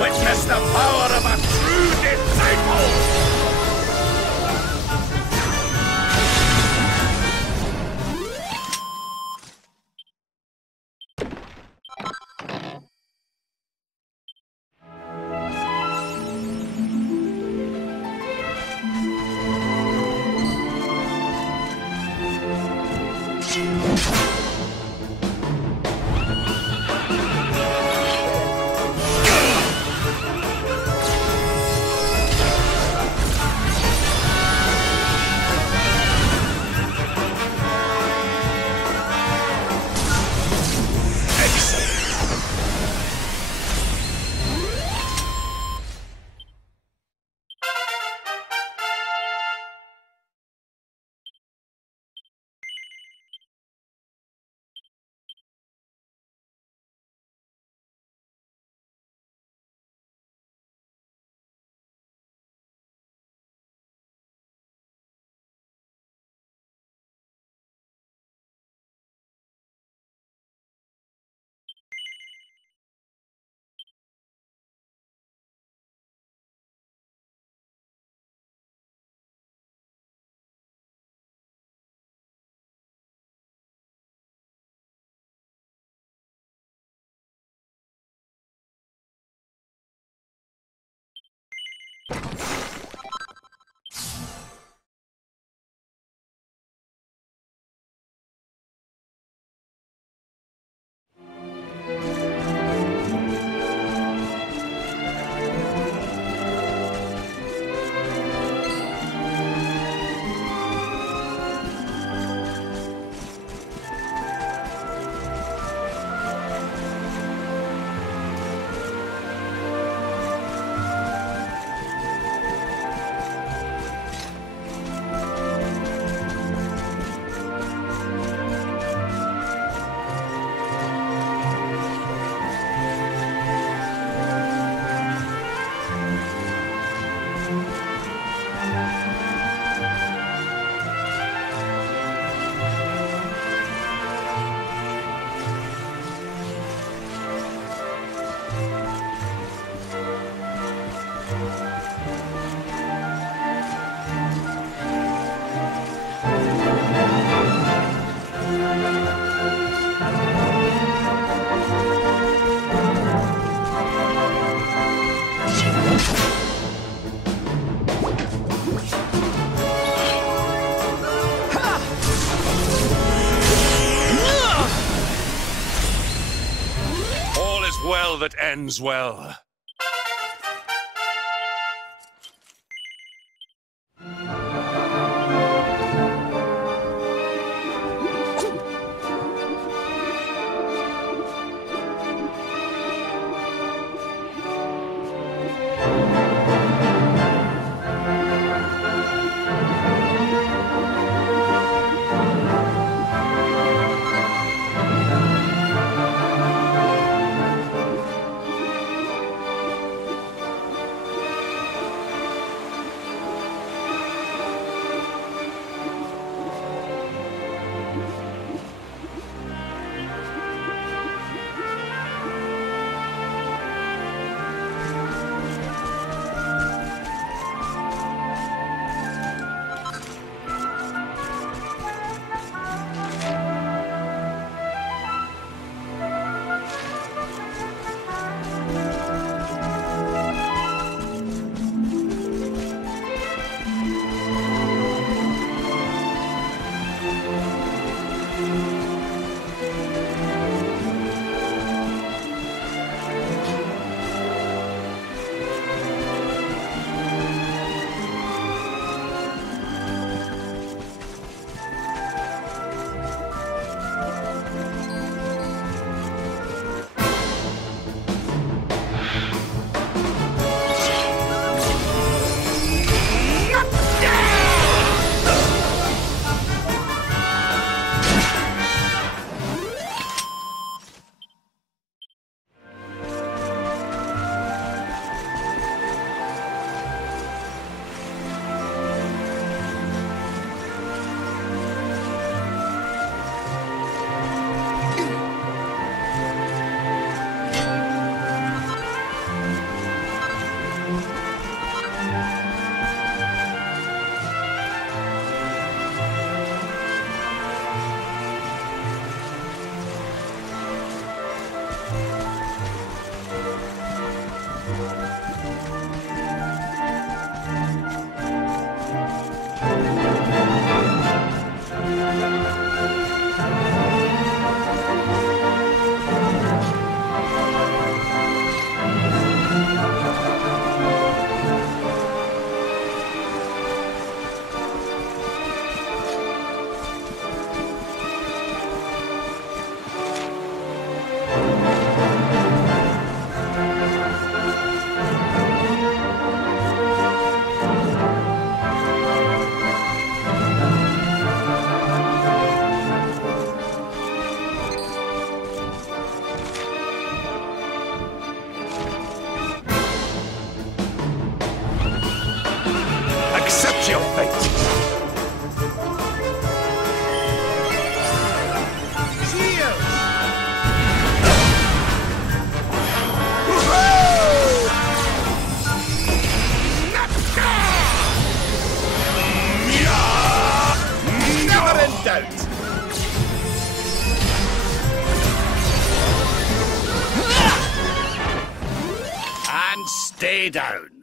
Witness the power of a true disciple! well that ends well. Accept your fate! Never in doubt! And stay down.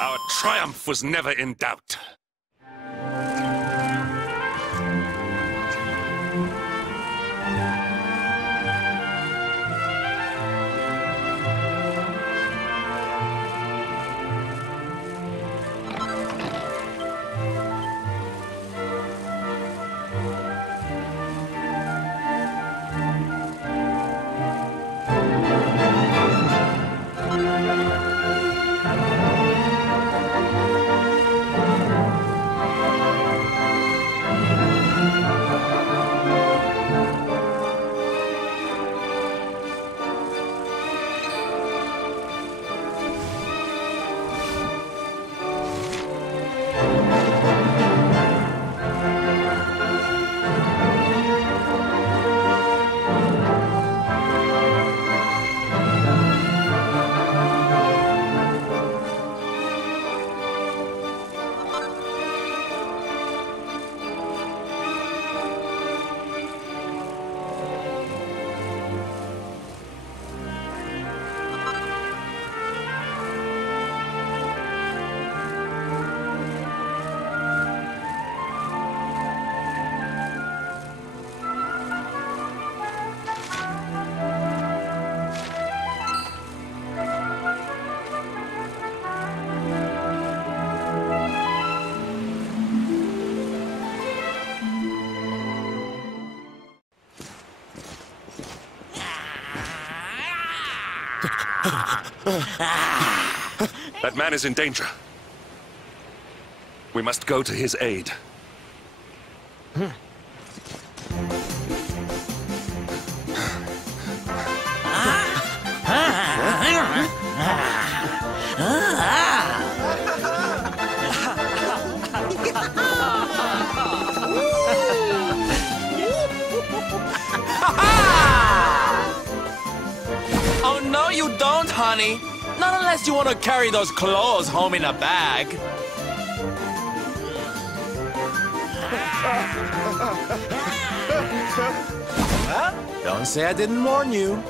Our triumph was never in doubt. That man is in danger. We must go to his aid. Oh, no, you don't, honey. Not unless you want to carry those clothes home in a bag. Huh? Don't say I didn't warn you.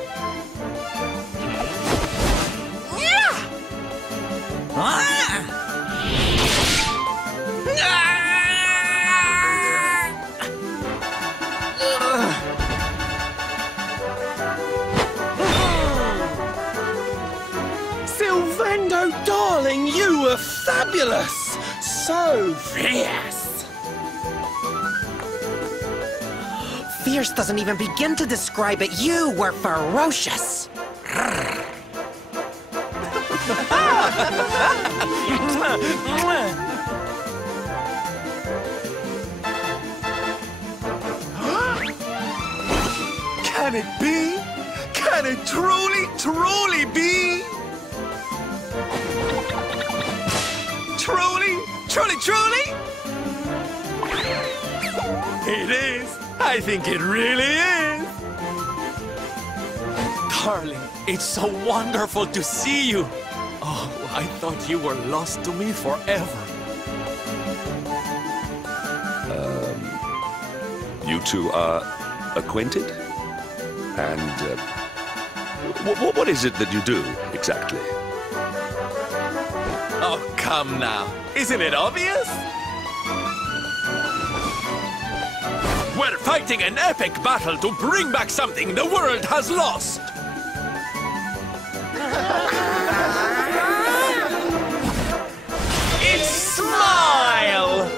Silvendo, darling, you were fabulous! So fierce! Fierce doesn't even begin to describe it. You were ferocious! Can it be? Can it truly, truly be? Truly, truly, truly? It is. I think it really is. Darling, it's so wonderful to see you. Oh, I thought you were lost to me forever. You two are acquainted? And what is it that you do, exactly? Oh, come now. Isn't it obvious? We're fighting an epic battle to bring back something the world has lost. It's Smile!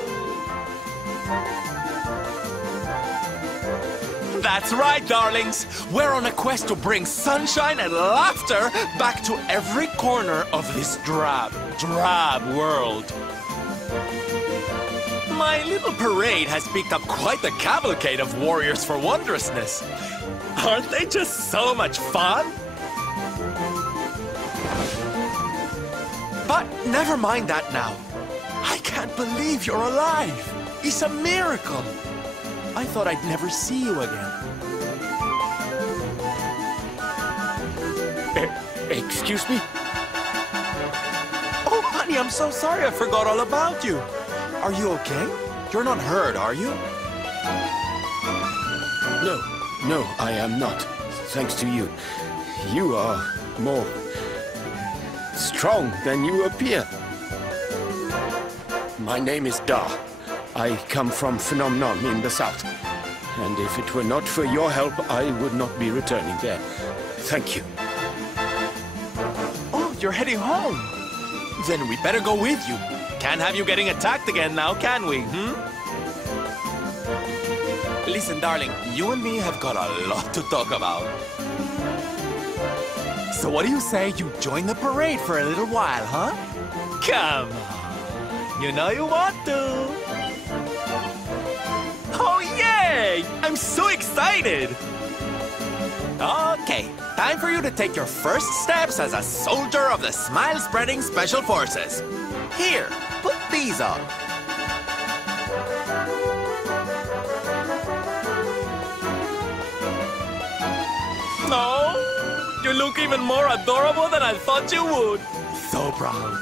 That's right, darlings. We're on a quest to bring sunshine and laughter back to every corner of this drab world. My little parade has picked up quite the cavalcade of warriors for wondrousness. Aren't they just so much fun? But never mind that now. I can't believe you're alive. It's a miracle. I thought I'd never see you again. Excuse me? Oh, honey, I'm so sorry I forgot all about you. Are you okay? You're not hurt, are you? No, I am not. Thanks to you. You are more strong than you appear. My name is Da. I come from Phenomenon in the south. And if it were not for your help, I would not be returning there. Thank you. Oh, you're heading home. Then we better go with you. Can't have you getting attacked again now, can we, Listen, darling, you and me have got a lot to talk about. So what do you say you join the parade for a little while, huh? Come on. You know you want to. Oh, yay! I'm so excited! Okay, time for you to take your first steps as a soldier of the Smile-Spreading Special Forces. Here, put these on. No, you look even more adorable than I thought you would. So proud.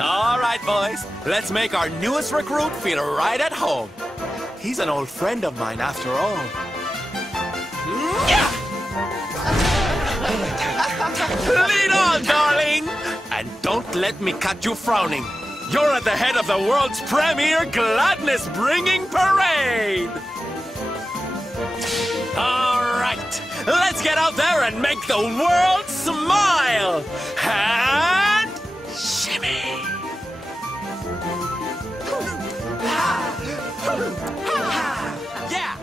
All right, boys. Let's make our newest recruit feel right at home. He's an old friend of mine, after all. Lead on, darling! And don't let me catch you frowning. You're at the head of the world's premier gladness-bringing parade! All right, let's get out there and make the world smile! And shimmy! Yeah!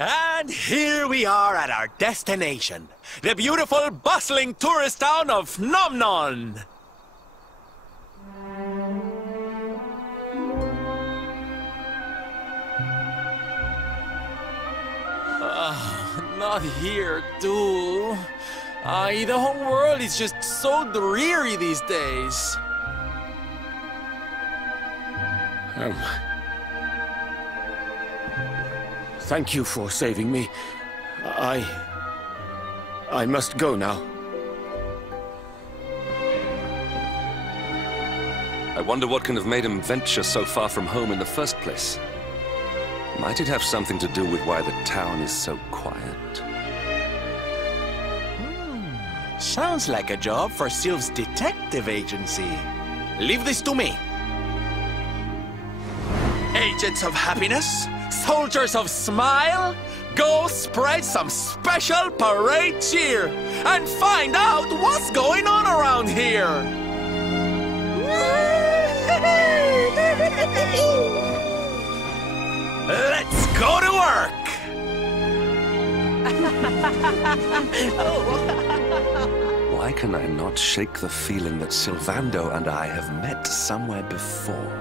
And here we are at our destination, the beautiful, bustling tourist town of Nomnon. Not here, too. The whole world is just so dreary these days. Thank you for saving me. I must go now. I wonder what can have made him venture so far from home in the first place. Might it have something to do with why the town is so quiet? Sounds like a job for Sylve's detective agency. Leave this to me. Agents of happiness, soldiers of smile, go spread some special parade cheer and find out what's going on around here. Let's go to work! Why can I not shake the feeling that Sylvando and I have met somewhere before?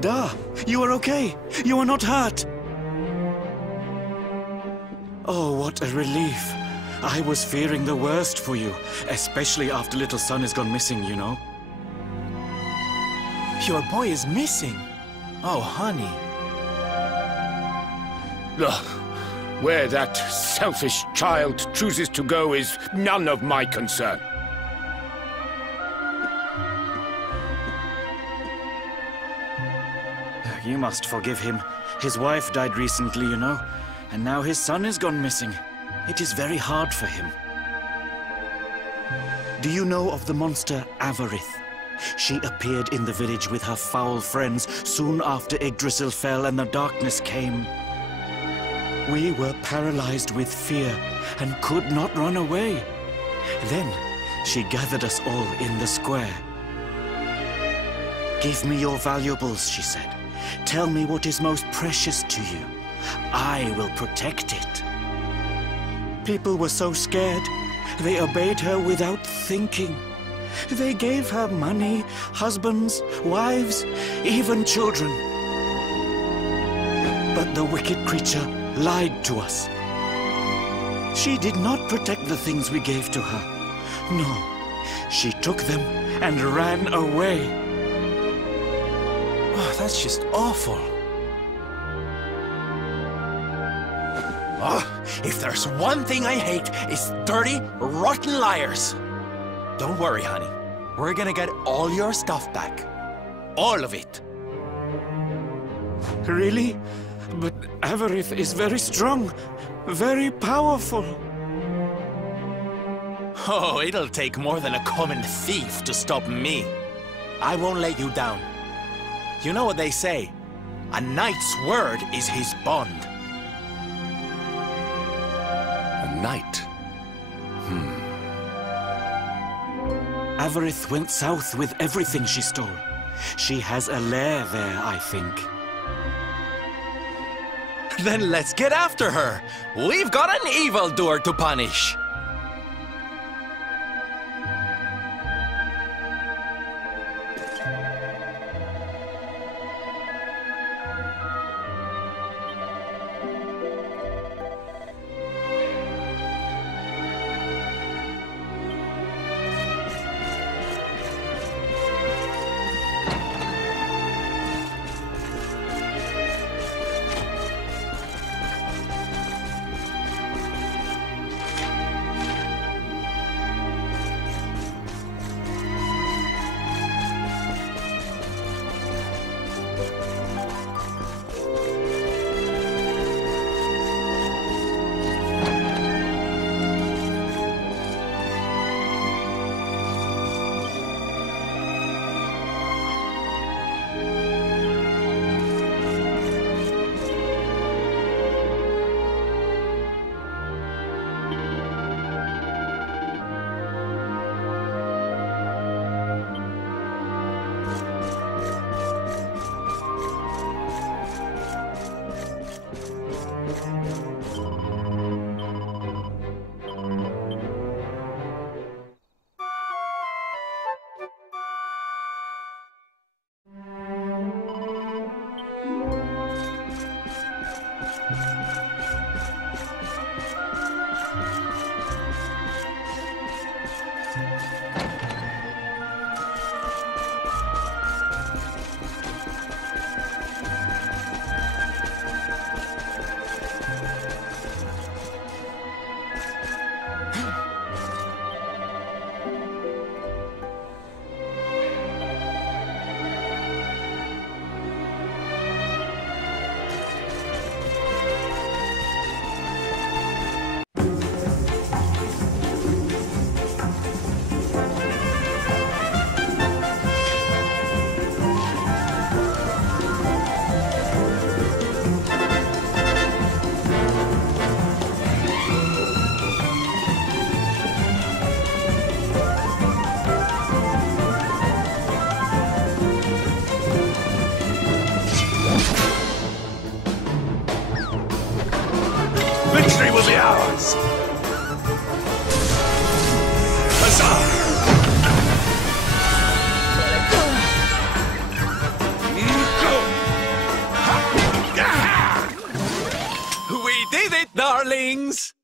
Da, you are okay. You are not hurt. Oh, what a relief. I was fearing the worst for you, especially after little son has gone missing, you know. Your boy is missing. Oh, honey. Look, where that selfish child chooses to go is none of my concern. You must forgive him. His wife died recently, you know, and now his son has gone missing. It is very hard for him. Do you know of the monster Avarith? She appeared in the village with her foul friends soon after Yggdrasil fell and the darkness came. We were paralyzed with fear and could not run away. Then she gathered us all in the square. "Give me your valuables," she said. "Tell me what is most precious to you. I will protect it." People were so scared, they obeyed her without thinking. They gave her money, husbands, wives, even children. But the wicked creature lied to us. She did not protect the things we gave to her. No, she took them and ran away. Oh, that's just awful. Oh, if there's one thing I hate, it's dirty, rotten liars. Don't worry, honey. We're gonna get all your stuff back. All of it. Really? But Avarith is very strong, very powerful. Oh, it'll take more than a common thief to stop me. I won't let you down. You know what they say? A knight's word is his bond. A knight? Avarith went south with everything she stole. She has a lair there, I think. Then let's get after her. We've got an evildoer to punish. Victory will be ours! Huzzah! We did it, darlings!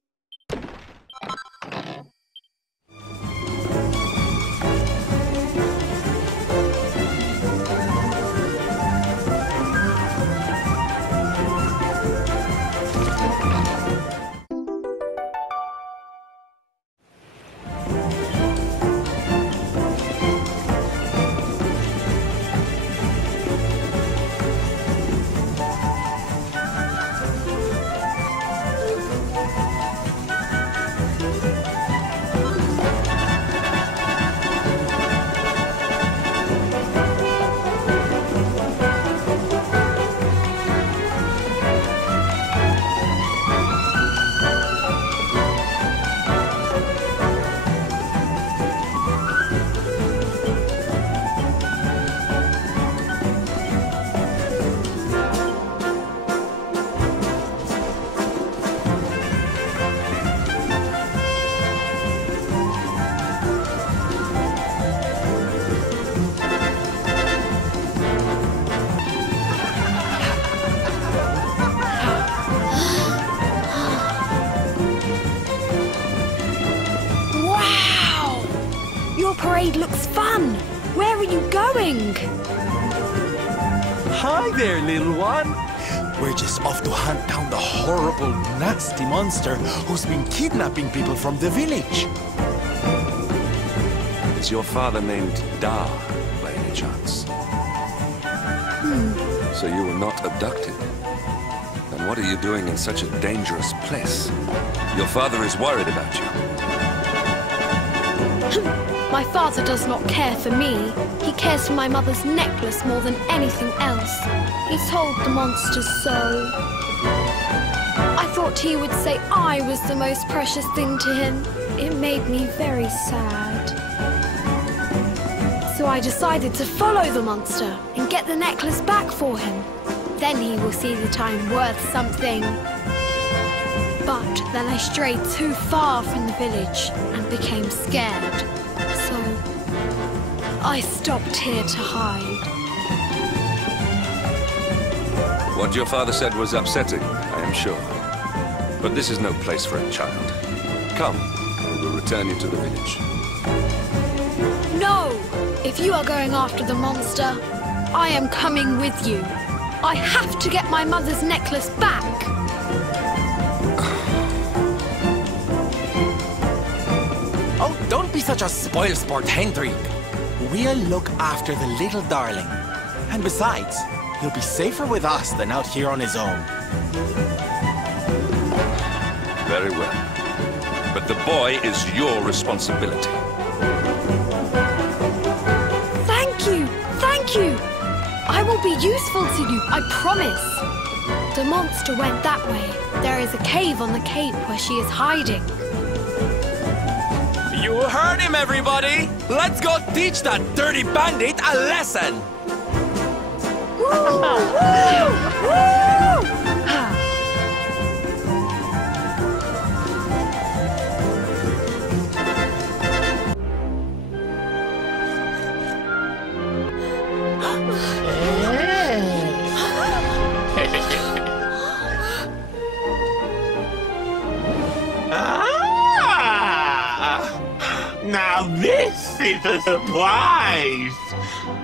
parade looks fun. Where are you going? Hi there, little one. We're just off to hunt down the horrible, nasty monster who's been kidnapping people from the village. Is your father named Dar, by any chance? So you were not abducted? Then what are you doing in such a dangerous place? Your father is worried about you. My father does not care for me. He cares for my mother's necklace more than anything else. He told the monsters so. I thought he would say I was the most precious thing to him. It made me very sad. So I decided to follow the monster and get the necklace back for him. Then he will see that I'm worth something. But then I strayed too far from the village and became scared. So I stopped here to hide. What your father said was upsetting, I am sure. But this is no place for a child. Come, we will return you to the village. No! If you are going after the monster, I am coming with you. I have to get my mother's necklace back. Oh, don't be such a spoil-sport, Hendrik. We'll look after the little darling. And besides, he'll be safer with us than out here on his own. Very well. But the boy is your responsibility. Thank you! Thank you! I will be useful to you, I promise. The monster went that way. There is a cave on the cape where she is hiding. You heard him, everybody! Let's go teach that dirty bandit a lesson! Woo! Woo! Woo! Now this is a surprise!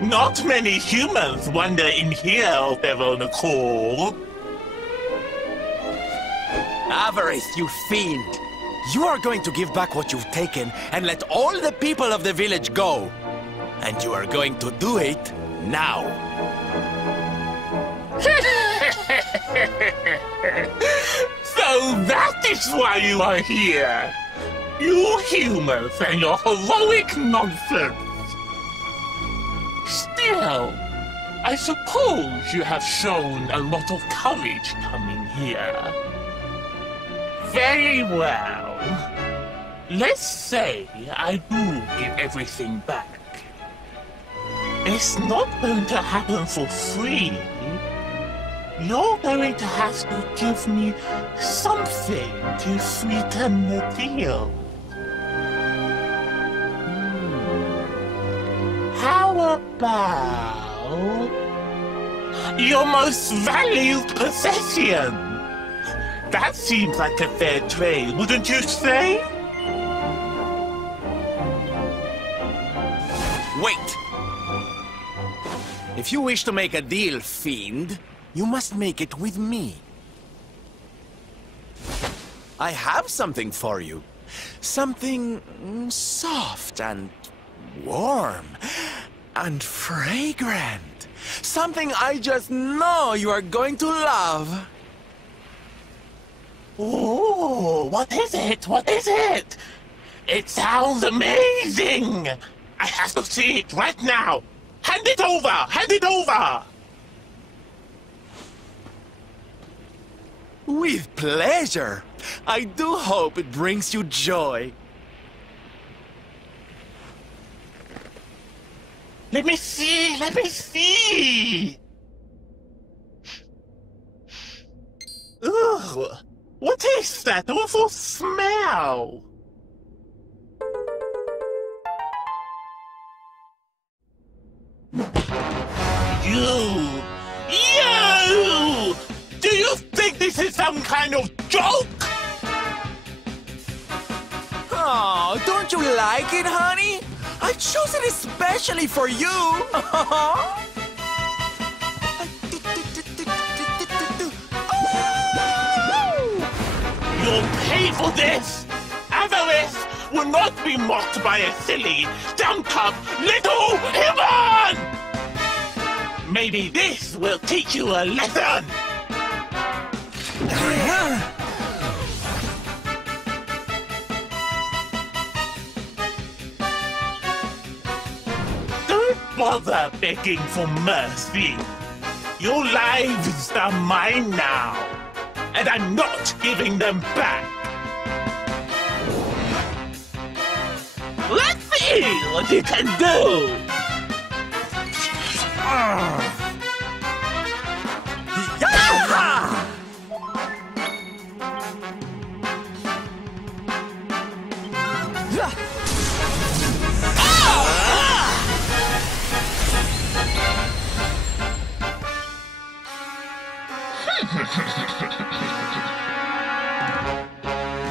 Not many humans wander in here of their own accord. Avarith, you fiend! You are going to give back what you've taken and let all the people of the village go. And you are going to do it now. So that is why you are here! You humans and your heroic nonsense! Still, I suppose you have shown a lot of courage coming here. Very well. Let's say I do give everything back. It's not going to happen for free. You're going to have to give me something to sweeten the deal. How about your most valued possession? That seems like a fair trade, wouldn't you say? Wait! If you wish to make a deal, fiend, you must make it with me. I have something for you. Something soft and warm and fragrant. Something I just know you are going to love. Oh, what is it? What is it? It sounds amazing! I have to see it right now! Hand it over! Hand it over! With pleasure. I do hope it brings you joy. Let me see! Let me see! Ugh! What is that awful smell? You! You! Do you think this is some kind of joke? Oh, don't you like it, honey? I chose it especially for you. You'll pay for this! Avarith will not be mocked by a silly, dumb-cup little human! Maybe this will teach you a lesson! Don't bother begging for mercy. Your lives are mine now, and I'm not giving them back. Let's see what you can do!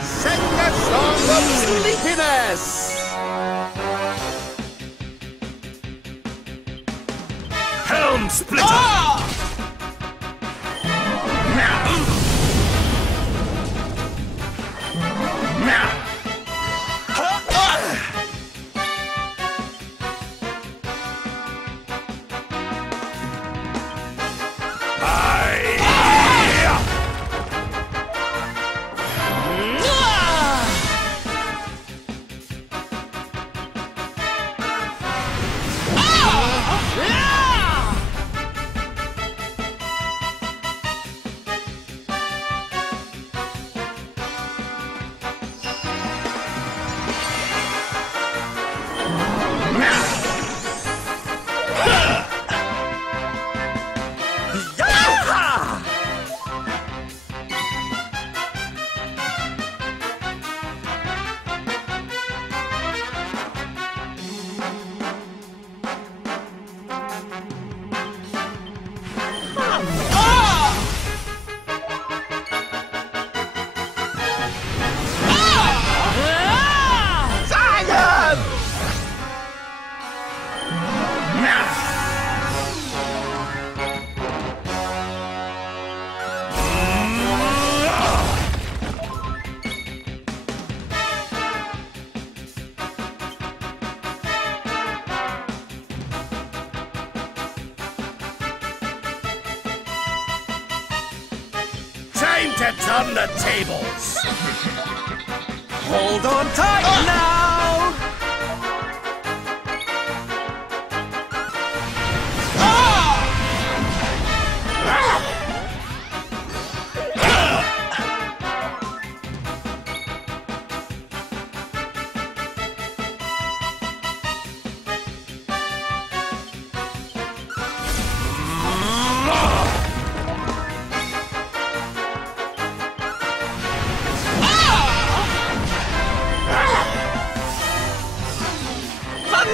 Sing a song of sleepiness! Helm Splitter! To turn the tables. Hold on tight now.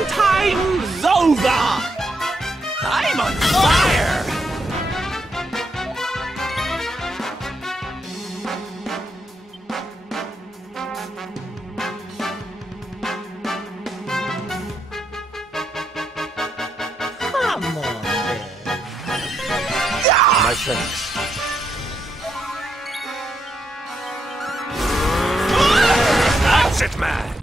Time's over! I'm on fire! Come on, then. My thanks. That's it, man!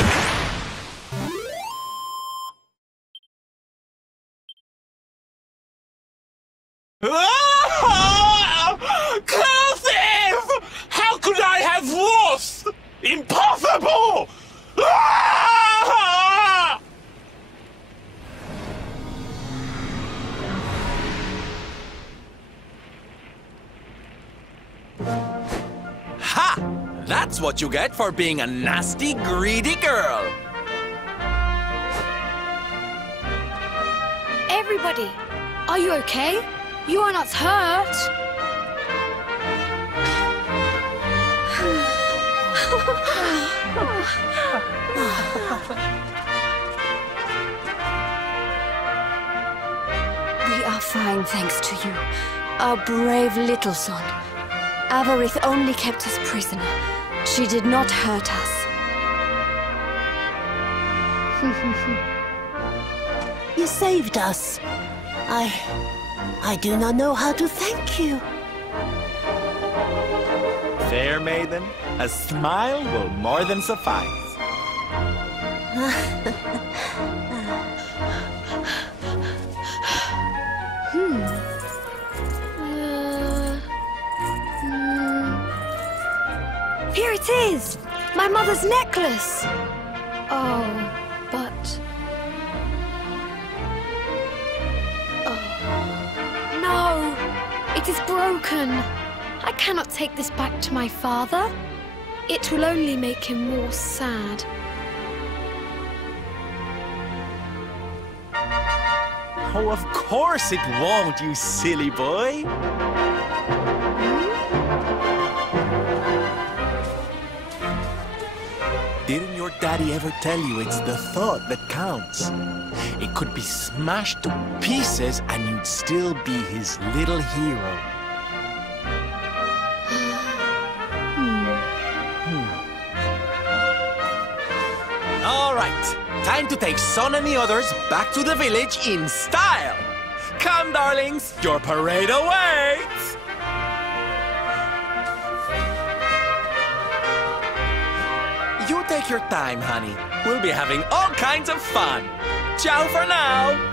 Cursive! How could I have lost? Impossible! Ha! That's what you get for being a nasty, greedy girl. Everybody, are you okay? You are not hurt. We are fine, thanks to you, our brave little son. Avarith only kept us prisoner. She did not hurt us. You saved us. I do not know how to thank you. Fair maiden, a smile will more than suffice. Here it is! My mother's necklace! Oh, but... Oh. No! It is broken! I cannot take this back to my father. It will only make him more sad. Oh, of course it won't, you silly boy. Didn't your daddy ever tell you it's the thought that counts? It could be smashed to pieces and you'd still be his little hero. All right, time to take Son and the others back to the village in style. Come, darlings, your parade awaits. You take your time, honey. We'll be having all kinds of fun. Ciao for now.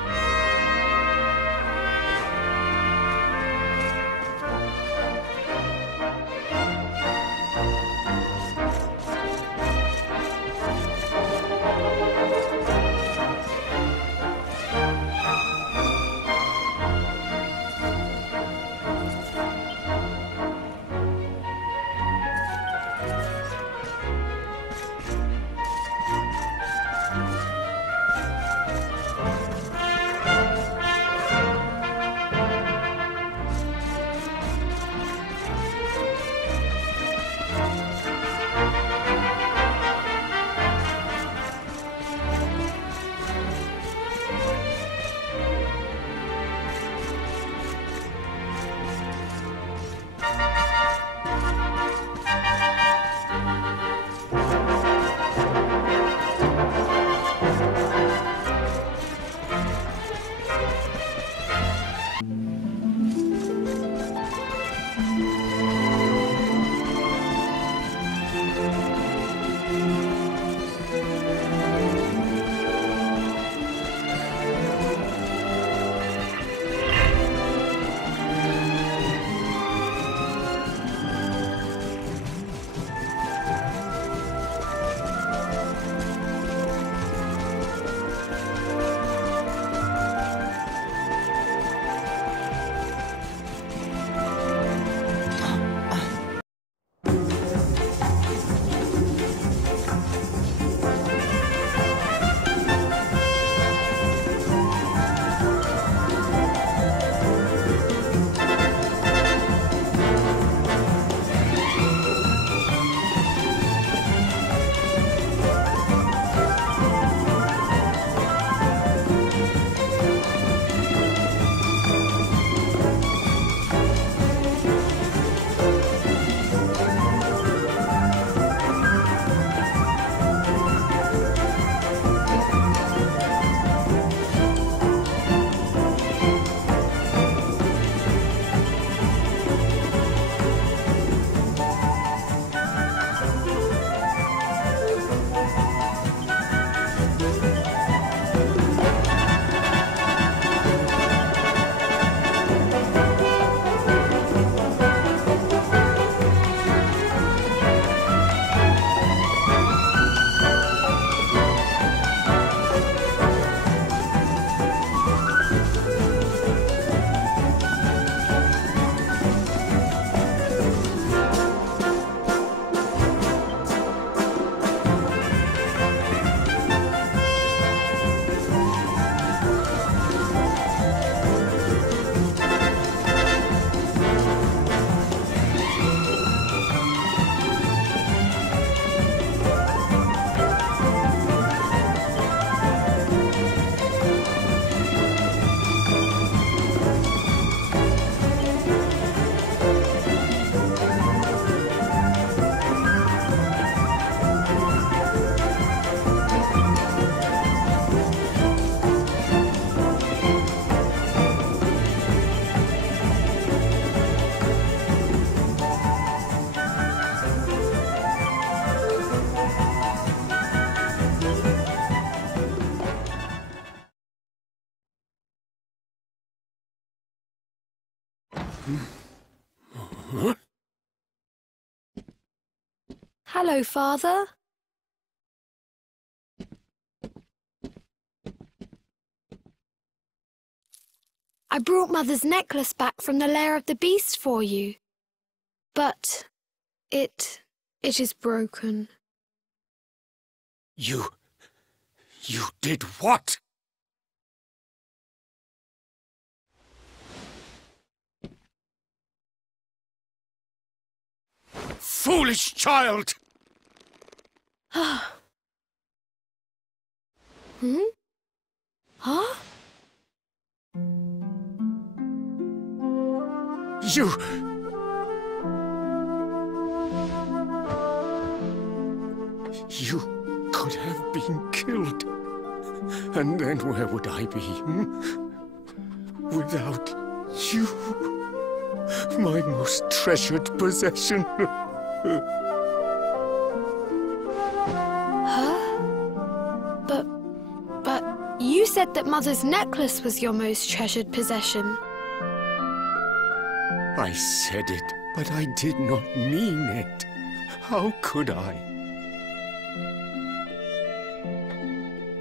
Hello, Father. I brought Mother's necklace back from the lair of the beast for you. But it is broken. You did what? Foolish child! Hmm? Huh? You could have been killed. And then where would I be, without you, my most treasured possession? But you said that Mother's necklace was your most treasured possession. I said it, but I did not mean it. How could I?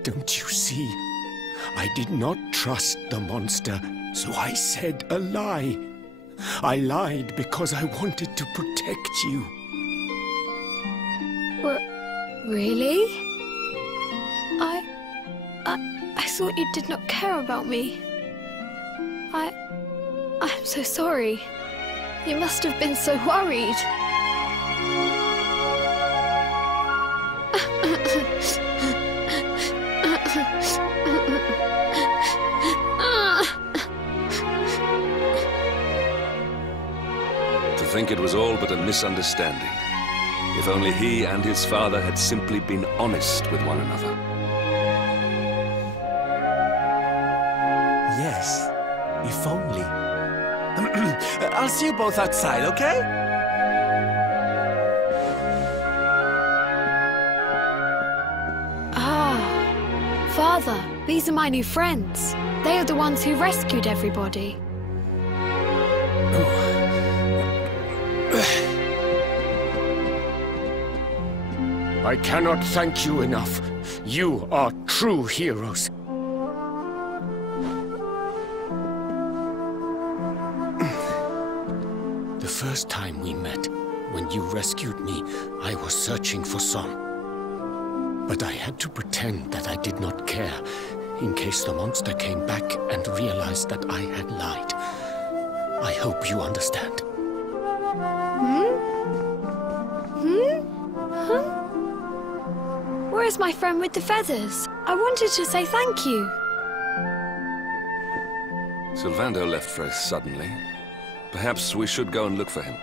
Don't you see? I did not trust the monster, so I said a lie. I lied because I wanted to protect you. Really? I thought you did not care about me. I'm so sorry. You must have been so worried. To think it was all but a misunderstanding. If only he and his father had simply been honest with one another. Yes, if only. I'll see you both outside, okay? Father, these are my new friends. They are the ones who rescued everybody. I cannot thank you enough. You are true heroes. The first time we met, when you rescued me, I was searching for Son. But I had to pretend that I did not care, in case the monster came back and realized that I had lied. I hope you understand. Where's my friend with the feathers? I wanted to say thank you. Sylvando left very suddenly. Perhaps we should go and look for him.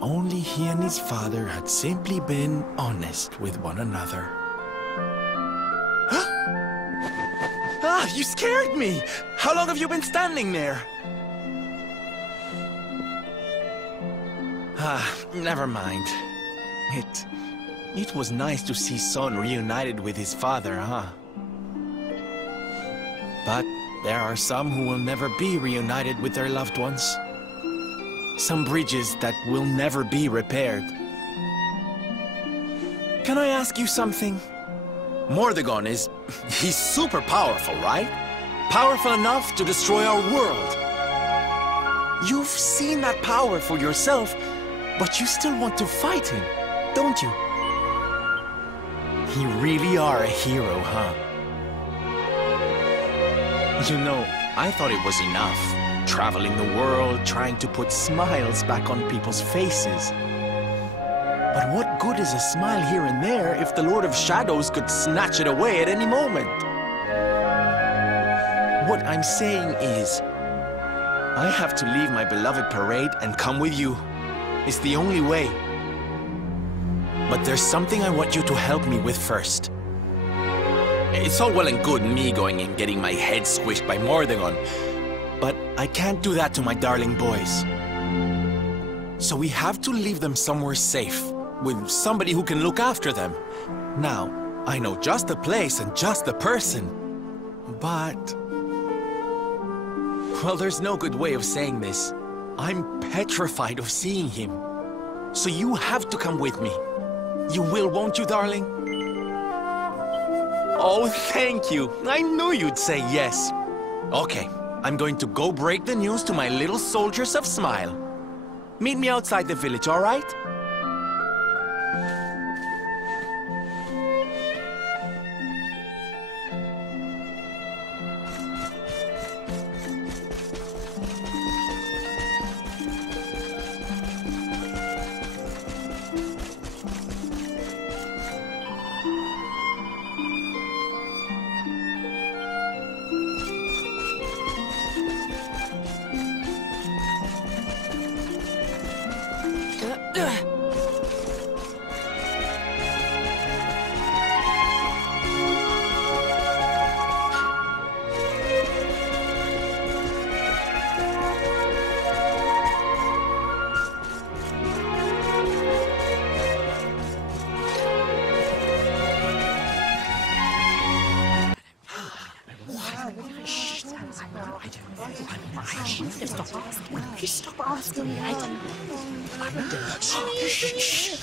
only he and his father had simply been honest with one another. Ah, you scared me! How long have you been standing there? Ah, never mind. It was nice to see Son reunited with his father, huh? But there are some who will never be reunited with their loved ones. Some bridges that will never be repaired. Can I ask you something? Mordegon he's super powerful, right? Powerful enough to destroy our world. You've seen that power for yourself, but you still want to fight him, don't you? You really are a hero, huh? You know, I thought it was enough. Traveling the world, trying to put smiles back on people's faces. But what good is a smile here and there if the Lord of Shadows could snatch it away at any moment? What I'm saying is, I have to leave my beloved parade and come with you. It's the only way. But there's something I want you to help me with first. It's all well and good me going and getting my head squished by Mordegon, but I can't do that to my darling boys. So we have to leave them somewhere safe, with somebody who can look after them. Now, I know just the place and just the person, but... Well, there's no good way of saying this. I'm petrified of seeing him. So you have to come with me. You will, won't you, darling? Oh, thank you. I knew you'd say yes. Okay, I'm going to go break the news to my little soldiers of Smile. Meet me outside the village, all right?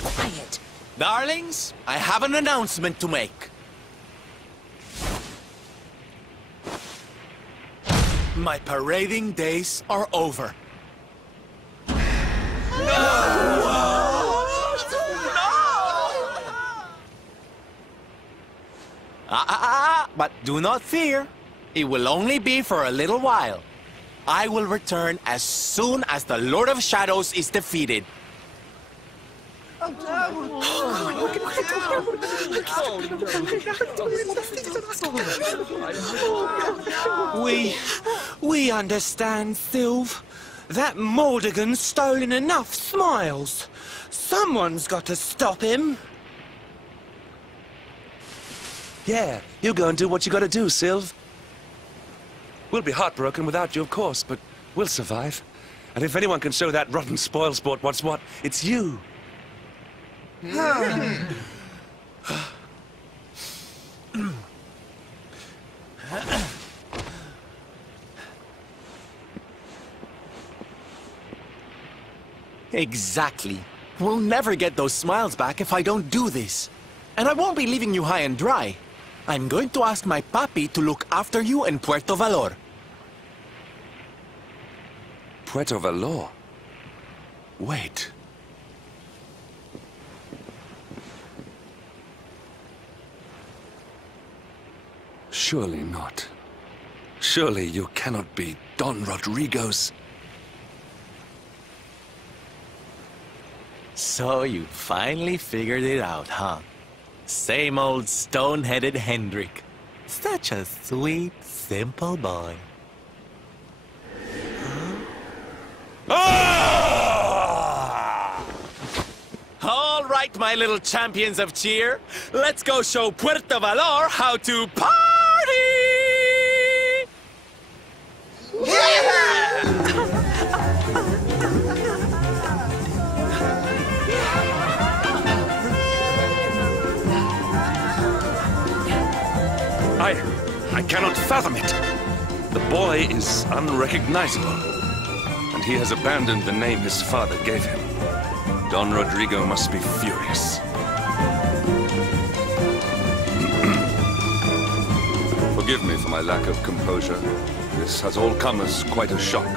Quiet. Darlings, I have an announcement to make. My parading days are over. But do not fear. It will only be for a little while. I will return as soon as the Lord of Shadows is defeated. We understand, Sylve. That Mordegon's stolen enough smiles. Someone's got to stop him. Yeah, you go and do what you gotta do, Sylve. We'll be heartbroken without you, of course, but we'll survive. And if anyone can show that rotten spoilsport what's what, it's you. Exactly. We'll never get those smiles back if I don't do this. And I won't be leaving you high and dry. I'm going to ask my papi to look after you in Puerto Valor. Puerto Valor? Wait. Surely not. Surely you cannot be Don Rodrigo's... So you finally figured it out, huh? Same old stone-headed Hendrik. Such a sweet, simple boy. Huh? right, my little champions of cheer. Let's go show Puerto Valor how to party! I cannot fathom it. The boy is unrecognizable, and he has abandoned the name his father gave him. Don Rodrigo must be furious. Forgive me for my lack of composure. This has all come as quite a shock.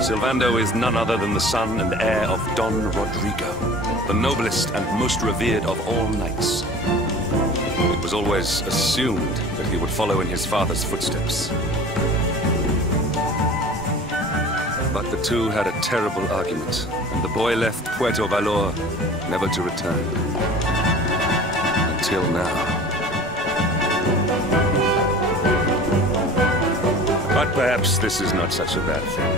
Sylvando is none other than the son and heir of Don Rodrigo, the noblest and most revered of all knights. It was always assumed that he would follow in his father's footsteps. But the two had a terrible argument, and the boy left Puerto Valor, never to return. Until now. But perhaps this is not such a bad thing.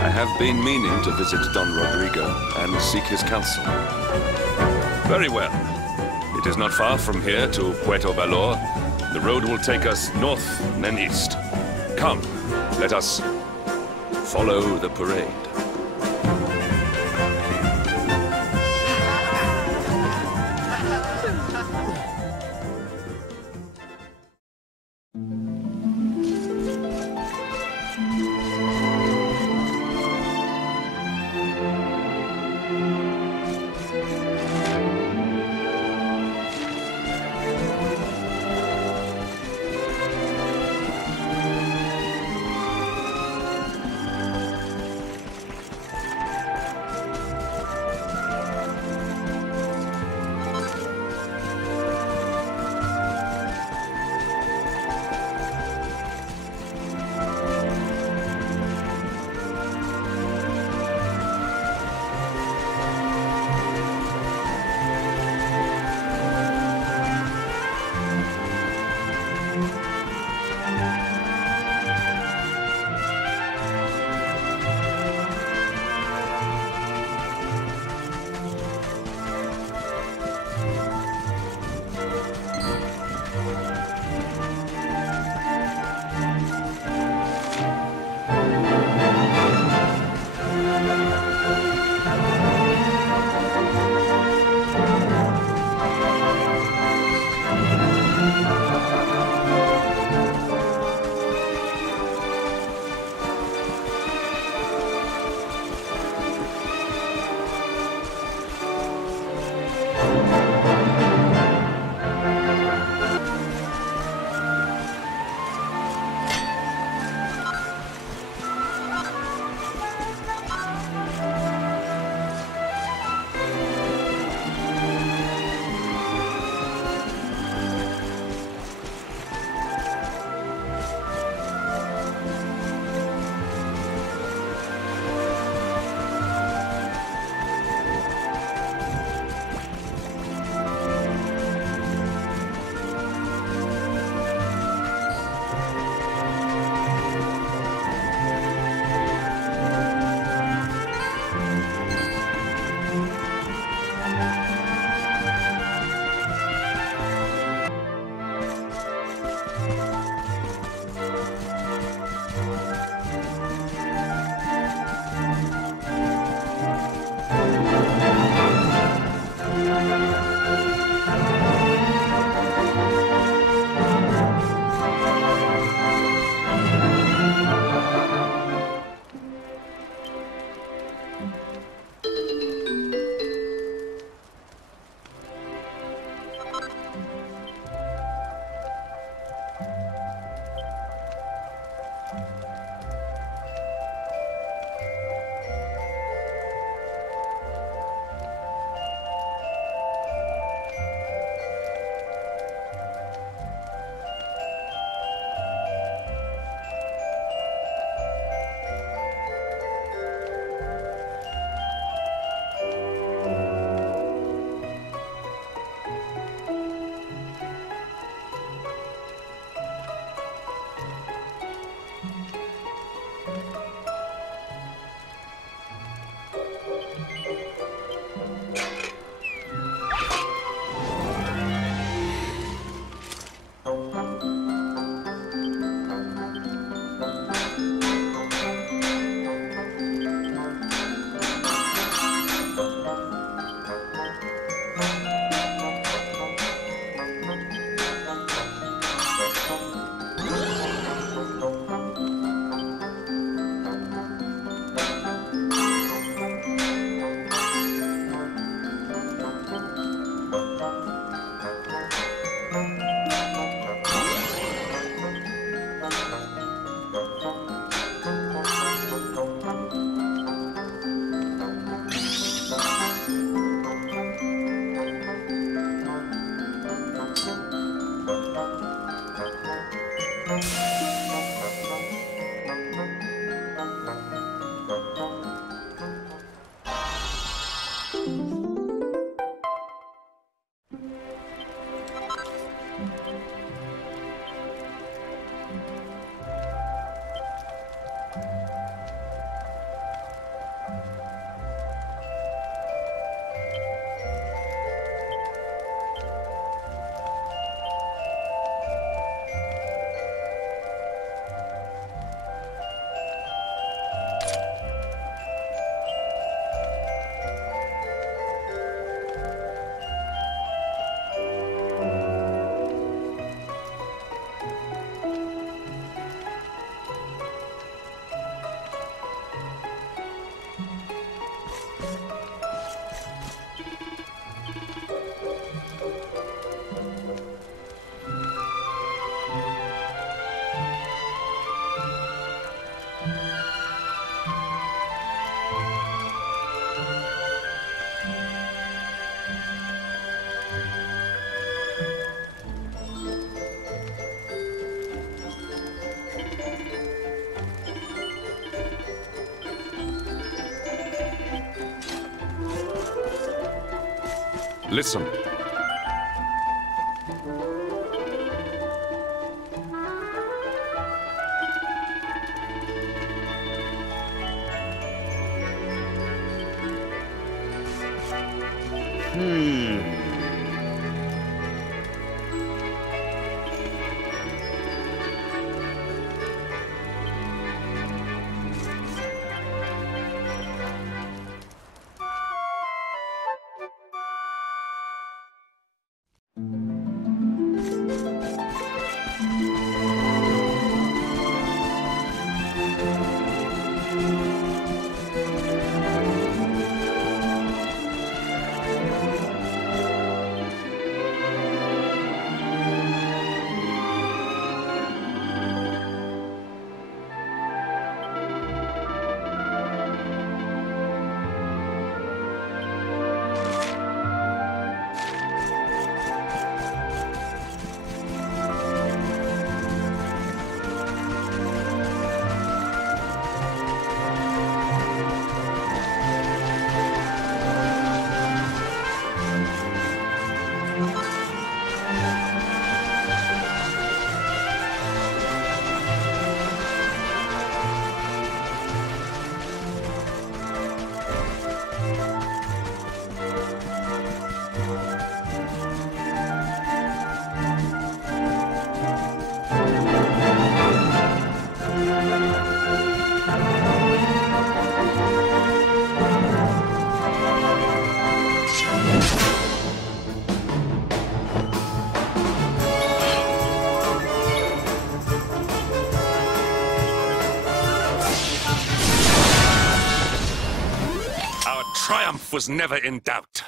I have been meaning to visit Don Rodrigo and seek his counsel. Very well. It is not far from here to Puerto Valor. The road will take us north and then east. Come, let us follow the parade. Listen. Triumph was never in doubt.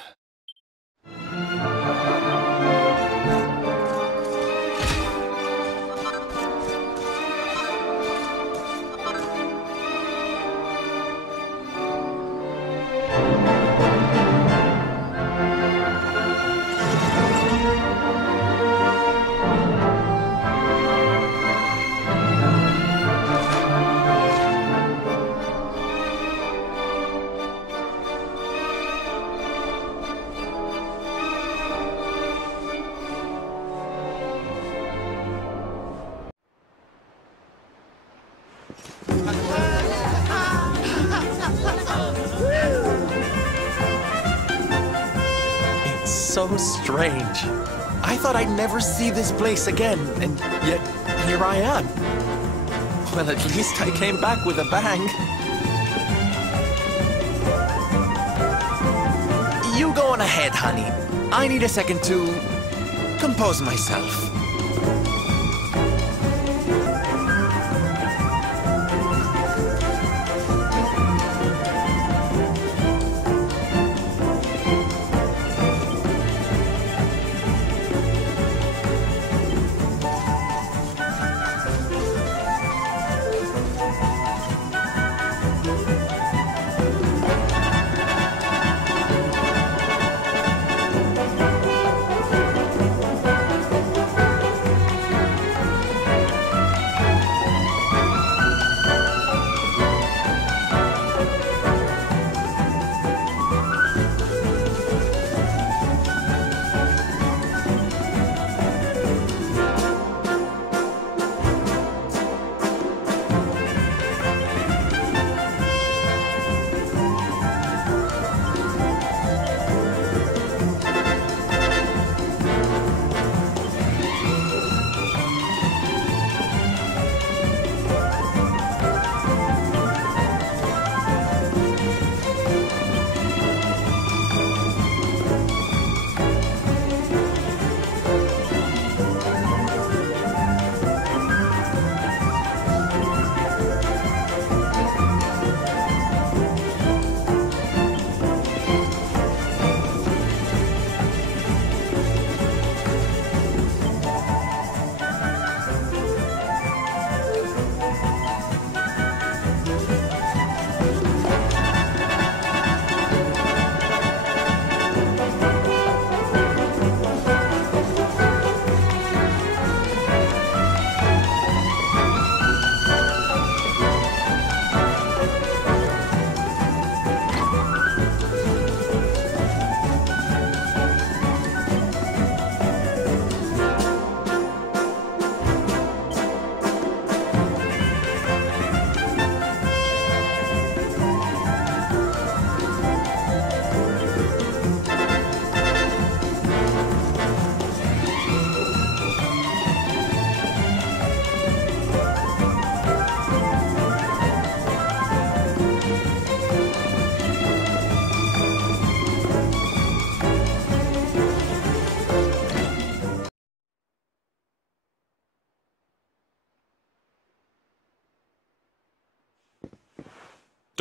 So strange. I thought I'd never see this place again, and yet here I am. Well, at least I came back with a bang. You go on ahead, honey. I need a second to compose myself.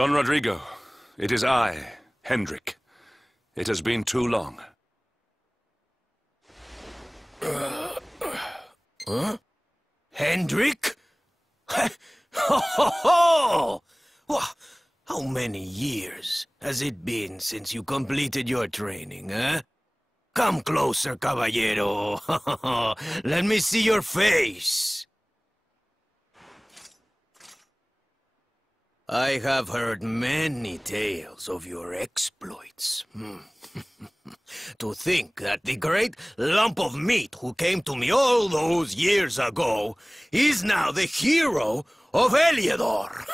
Don Rodrigo, it is I, Hendrik. It has been too long. Huh? Hendrik? Ho ho ho! How many years has it been since you completed your training, eh? Come closer, caballero. Let me see your face. I have heard many tales of your exploits. To think that the great lump of meat who came to me all those years ago is now the hero of Heliodor.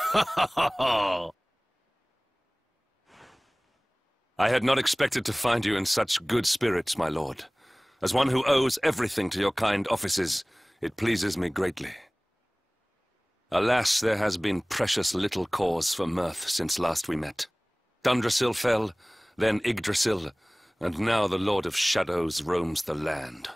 I had not expected to find you in such good spirits, my lord. As one who owes everything to your kind offices, it pleases me greatly. Alas, there has been precious little cause for mirth since last we met. Dundrasil fell, then Yggdrasil, and now the Lord of Shadows roams the land.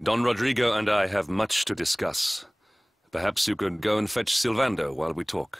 Don Rodrigo and I have much to discuss. Perhaps you could go and fetch Sylvando while we talk.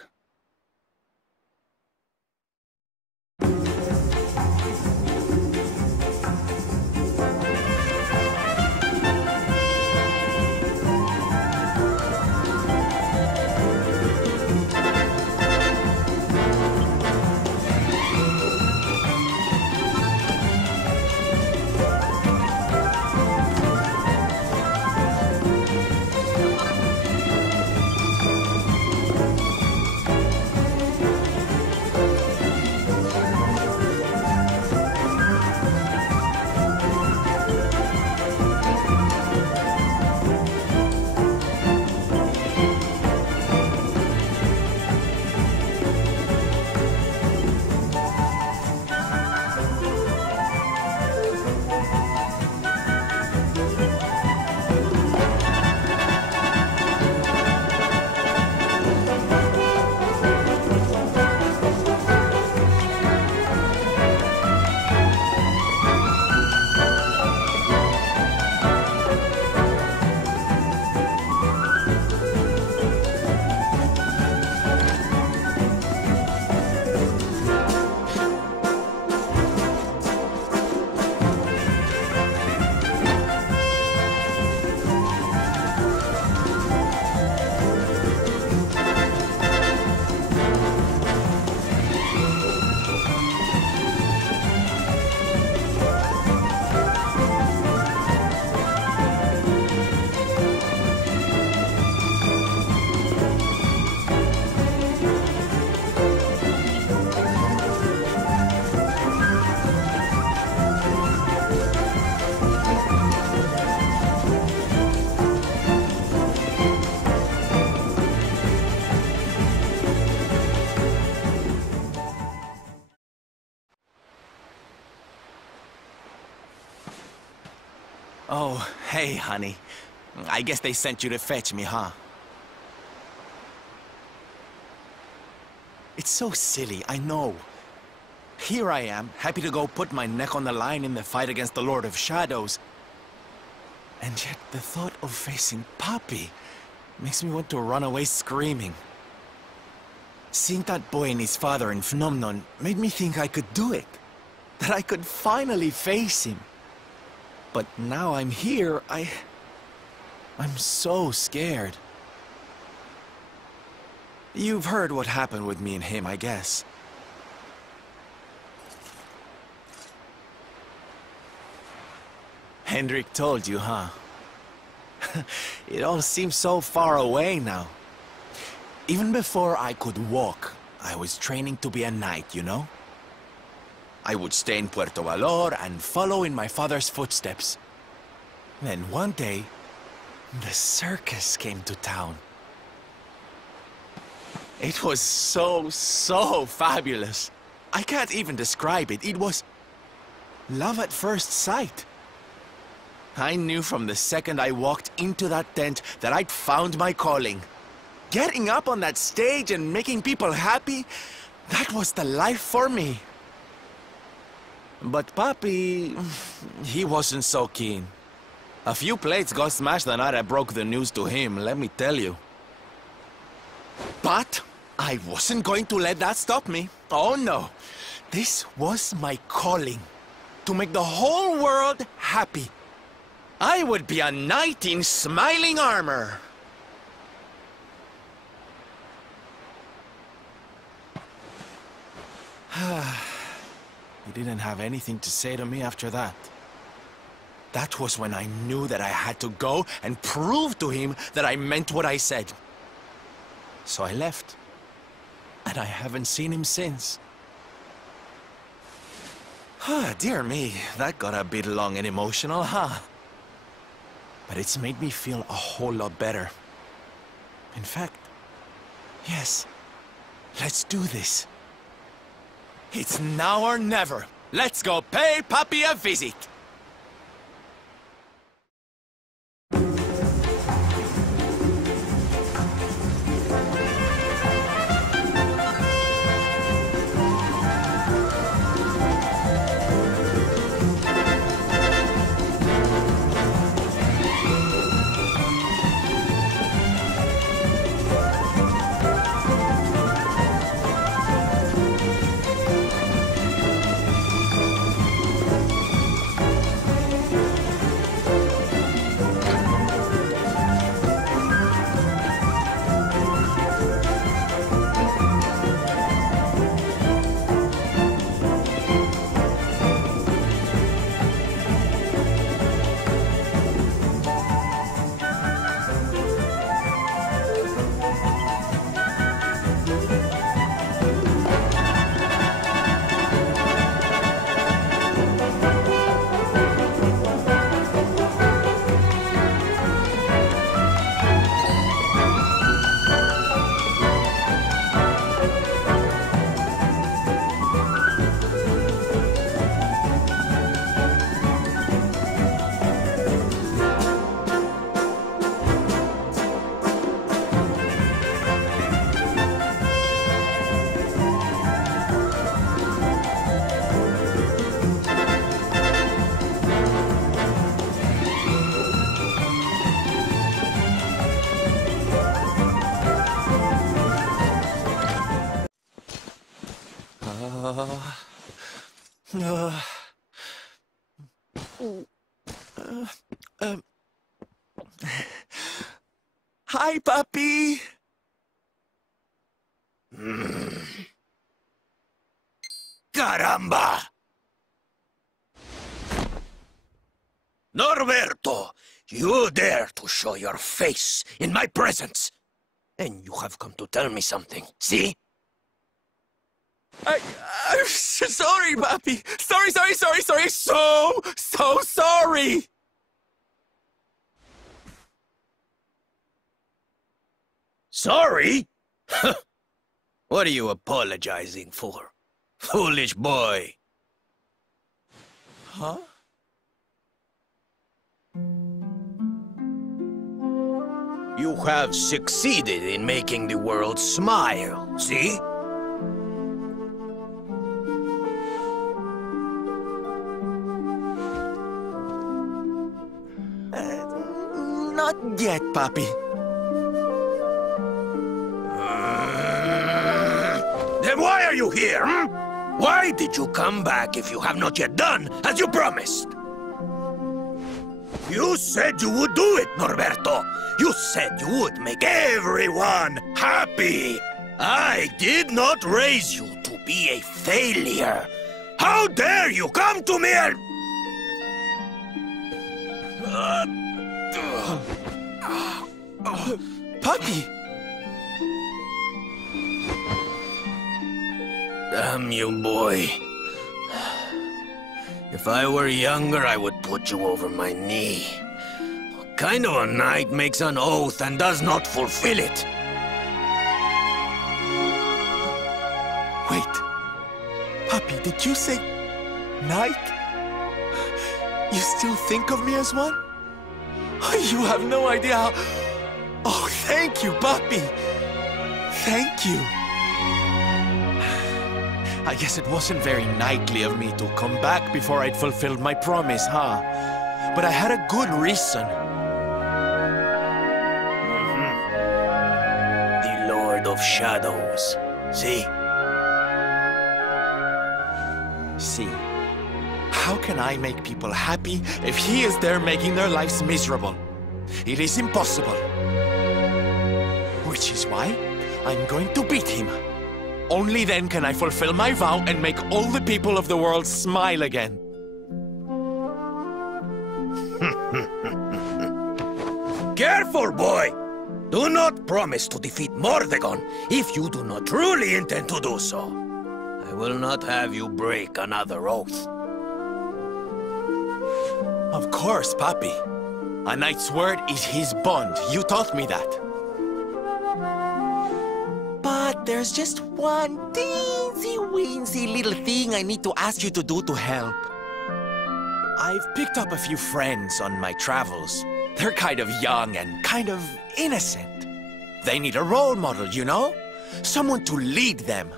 Oh, hey, honey. I guess they sent you to fetch me, huh? It's so silly, I know. Here I am, happy to go put my neck on the line in the fight against the Lord of Shadows. And yet the thought of facing Papi makes me want to run away screaming. Seeing that boy and his father in Phnomnon made me think I could do it. That I could finally face him. But now I'm here, I'm so scared. You've heard what happened with me and him, I guess. Hendrik told you, huh? It all seems so far away now. Even before I could walk, I was training to be a knight, you know? I would stay in Puerto Valor and follow in my father's footsteps. Then one day, the circus came to town. It was so fabulous. I can't even describe it. It was love at first sight. I knew from the second I walked into that tent that I'd found my calling. Getting up on that stage and making people happy, that was the life for me. But Papi, he wasn't so keen. A few plates got smashed the night I broke the news to him, let me tell you. But I wasn't going to let that stop me. Oh no. This was my calling. To make the whole world happy. I would be a knight in smiling armor. He didn't have anything to say to me after that. That was when I knew that I had to go and prove to him that I meant what I said. So I left. And I haven't seen him since. Dear me, that got a bit long and emotional, huh? But it's made me feel a whole lot better. In fact, yes, let's do this. It's now or never. Let's go pay Papi a visit. Hi, Papi. Caramba! Norberto, you dare to show your face in my presence. And you have come to tell me something, see? I'm sorry, Papi. Sorry. So sorry. Sorry? What are you apologizing for? Foolish boy. Huh? You have succeeded in making the world smile, see? Not yet, Papi. Then why are you here, hmm? Why did you come back if you have not yet done as you promised? You said you would do it, Norberto. You said you would make everyone happy. I did not raise you to be a failure. How dare you come to me and... Papi! Damn you, boy. If I were younger, I would put you over my knee. What kind of a knight makes an oath and does not fulfill it? Wait. Papi, did you say... knight? You still think of me as one? You have no idea how... Oh, thank you, Papi. Thank you. I guess it wasn't very knightly of me to come back before I'd fulfilled my promise, huh? but I had a good reason. The Lord of Shadows. See? See, how can I make people happy if he is there making their lives miserable? It is impossible. Which is why I'm going to beat him. Only then can I fulfill my vow and make all the people of the world smile again. Careful, boy! Do not promise to defeat Mordegon if you do not truly intend to do so. I will not have you break another oath. Of course, Papi. A knight's word is his bond. You taught me that. But there's just one teensy-weensy little thing I need to ask you to do to help. I've picked up a few friends on my travels. They're kind of young and kind of innocent. They need a role model, you know? Someone to lead them.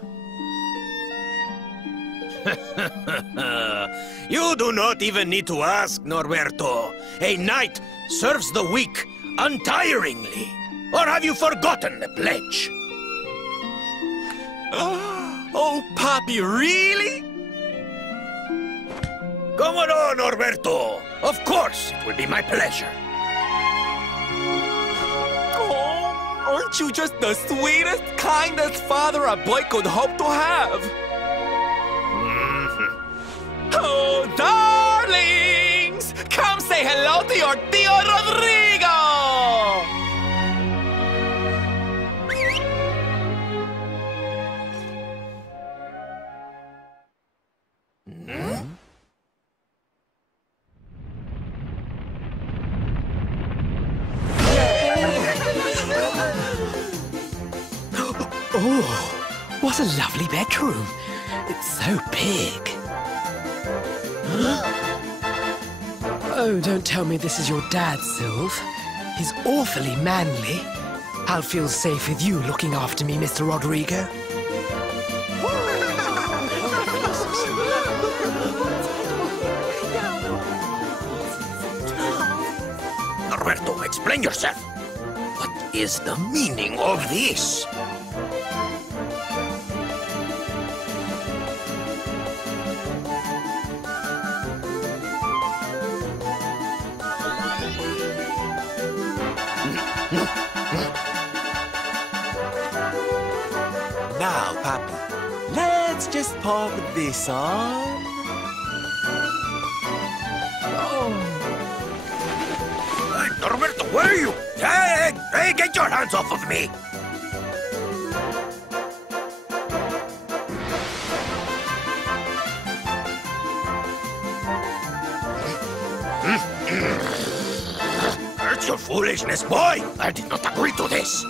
You do not even need to ask, Norberto. A knight serves the weak untiringly. Or have you forgotten the pledge? Oh, Papi, really? Come on, Norberto. Of course, it will be my pleasure. Oh, aren't you just the sweetest, kindest father a boy could hope to have? Oh, darlings! Come say hello to your Tío Rodrigo! Oh, what a lovely bedroom. It's so big. Oh, don't tell me this is your dad, Sylve. He's awfully manly. I'll feel safe with you looking after me, Mr. Rodrigo. Norberto, explain yourself. What is the meaning of this? Now, Papi, let's just pop this on. Hey, Norberto, where are you? Hey, get your hands off of me! That's your foolishness, boy! I did not agree to this!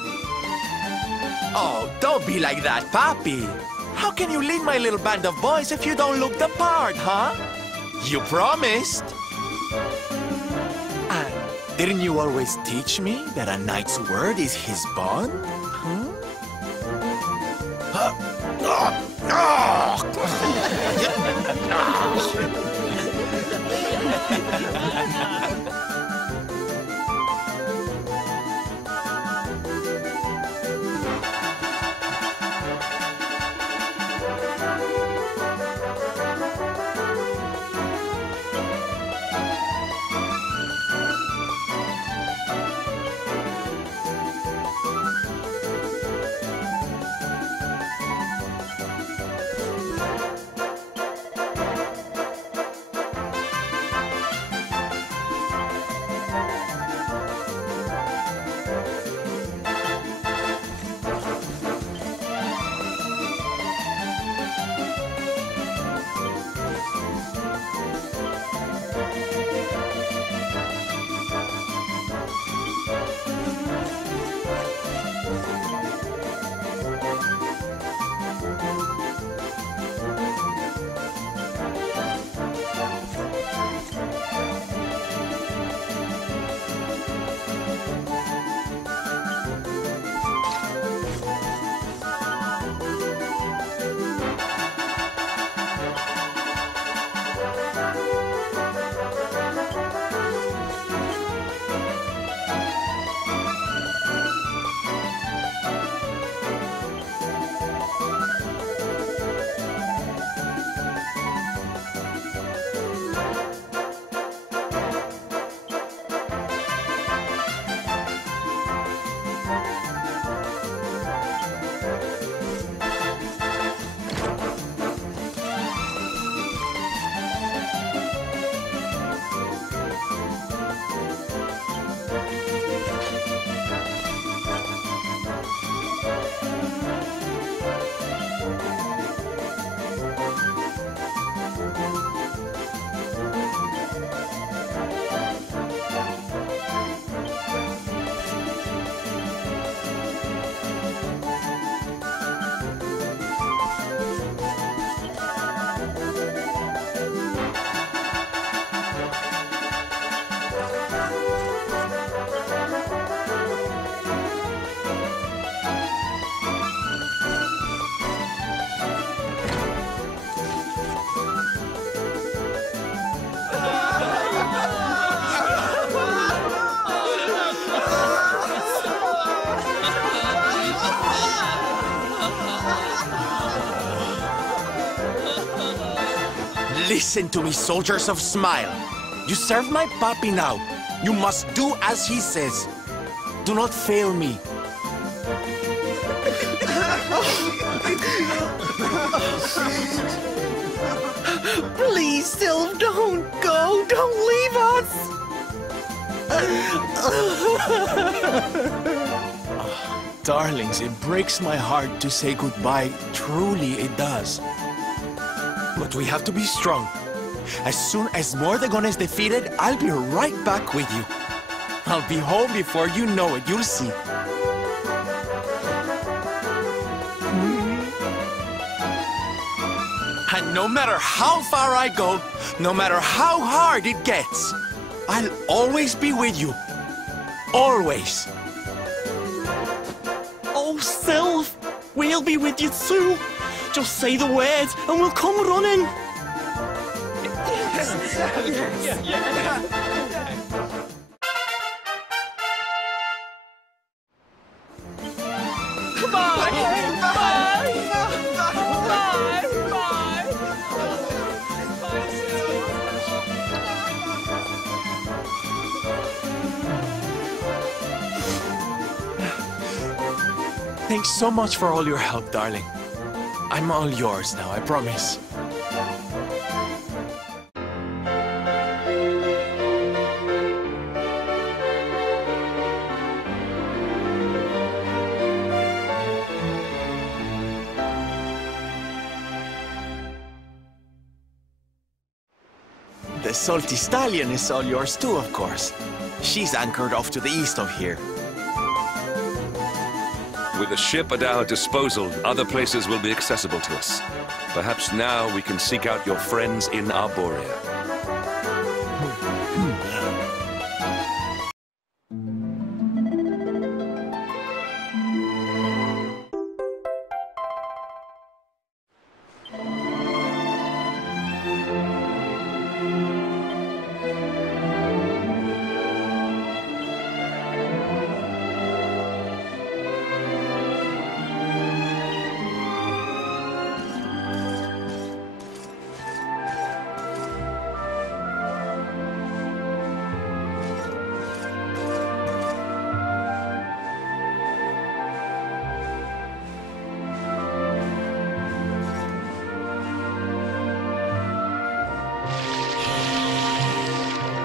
Oh, don't be like that, Papi. How can you lead my little band of boys if you don't look the part, huh? You promised. And didn't you always teach me that a knight's word is his bond? Huh? Listen to me, soldiers of Smile. You serve my papi now. You must do as he says. Do not fail me. Please, Sylph, don't go. Don't leave us. Darlings, it breaks my heart to say goodbye. Truly, it does. But we have to be strong. As soon as Mordegon is defeated, I'll be right back with you. I'll be home before you know it. You'll see. And no matter how far I go, no matter how hard it gets, I'll always be with you. Always. Oh, Sylph, we'll be with you too. Just say the words and we'll come running. Thanks so much for all your help, darling. I'm all yours now, I promise. The salty stallion is all yours too, of course. She's anchored off to the east of here. With a ship at our disposal, other places will be accessible to us. Perhaps now we can seek out your friends in Arborea.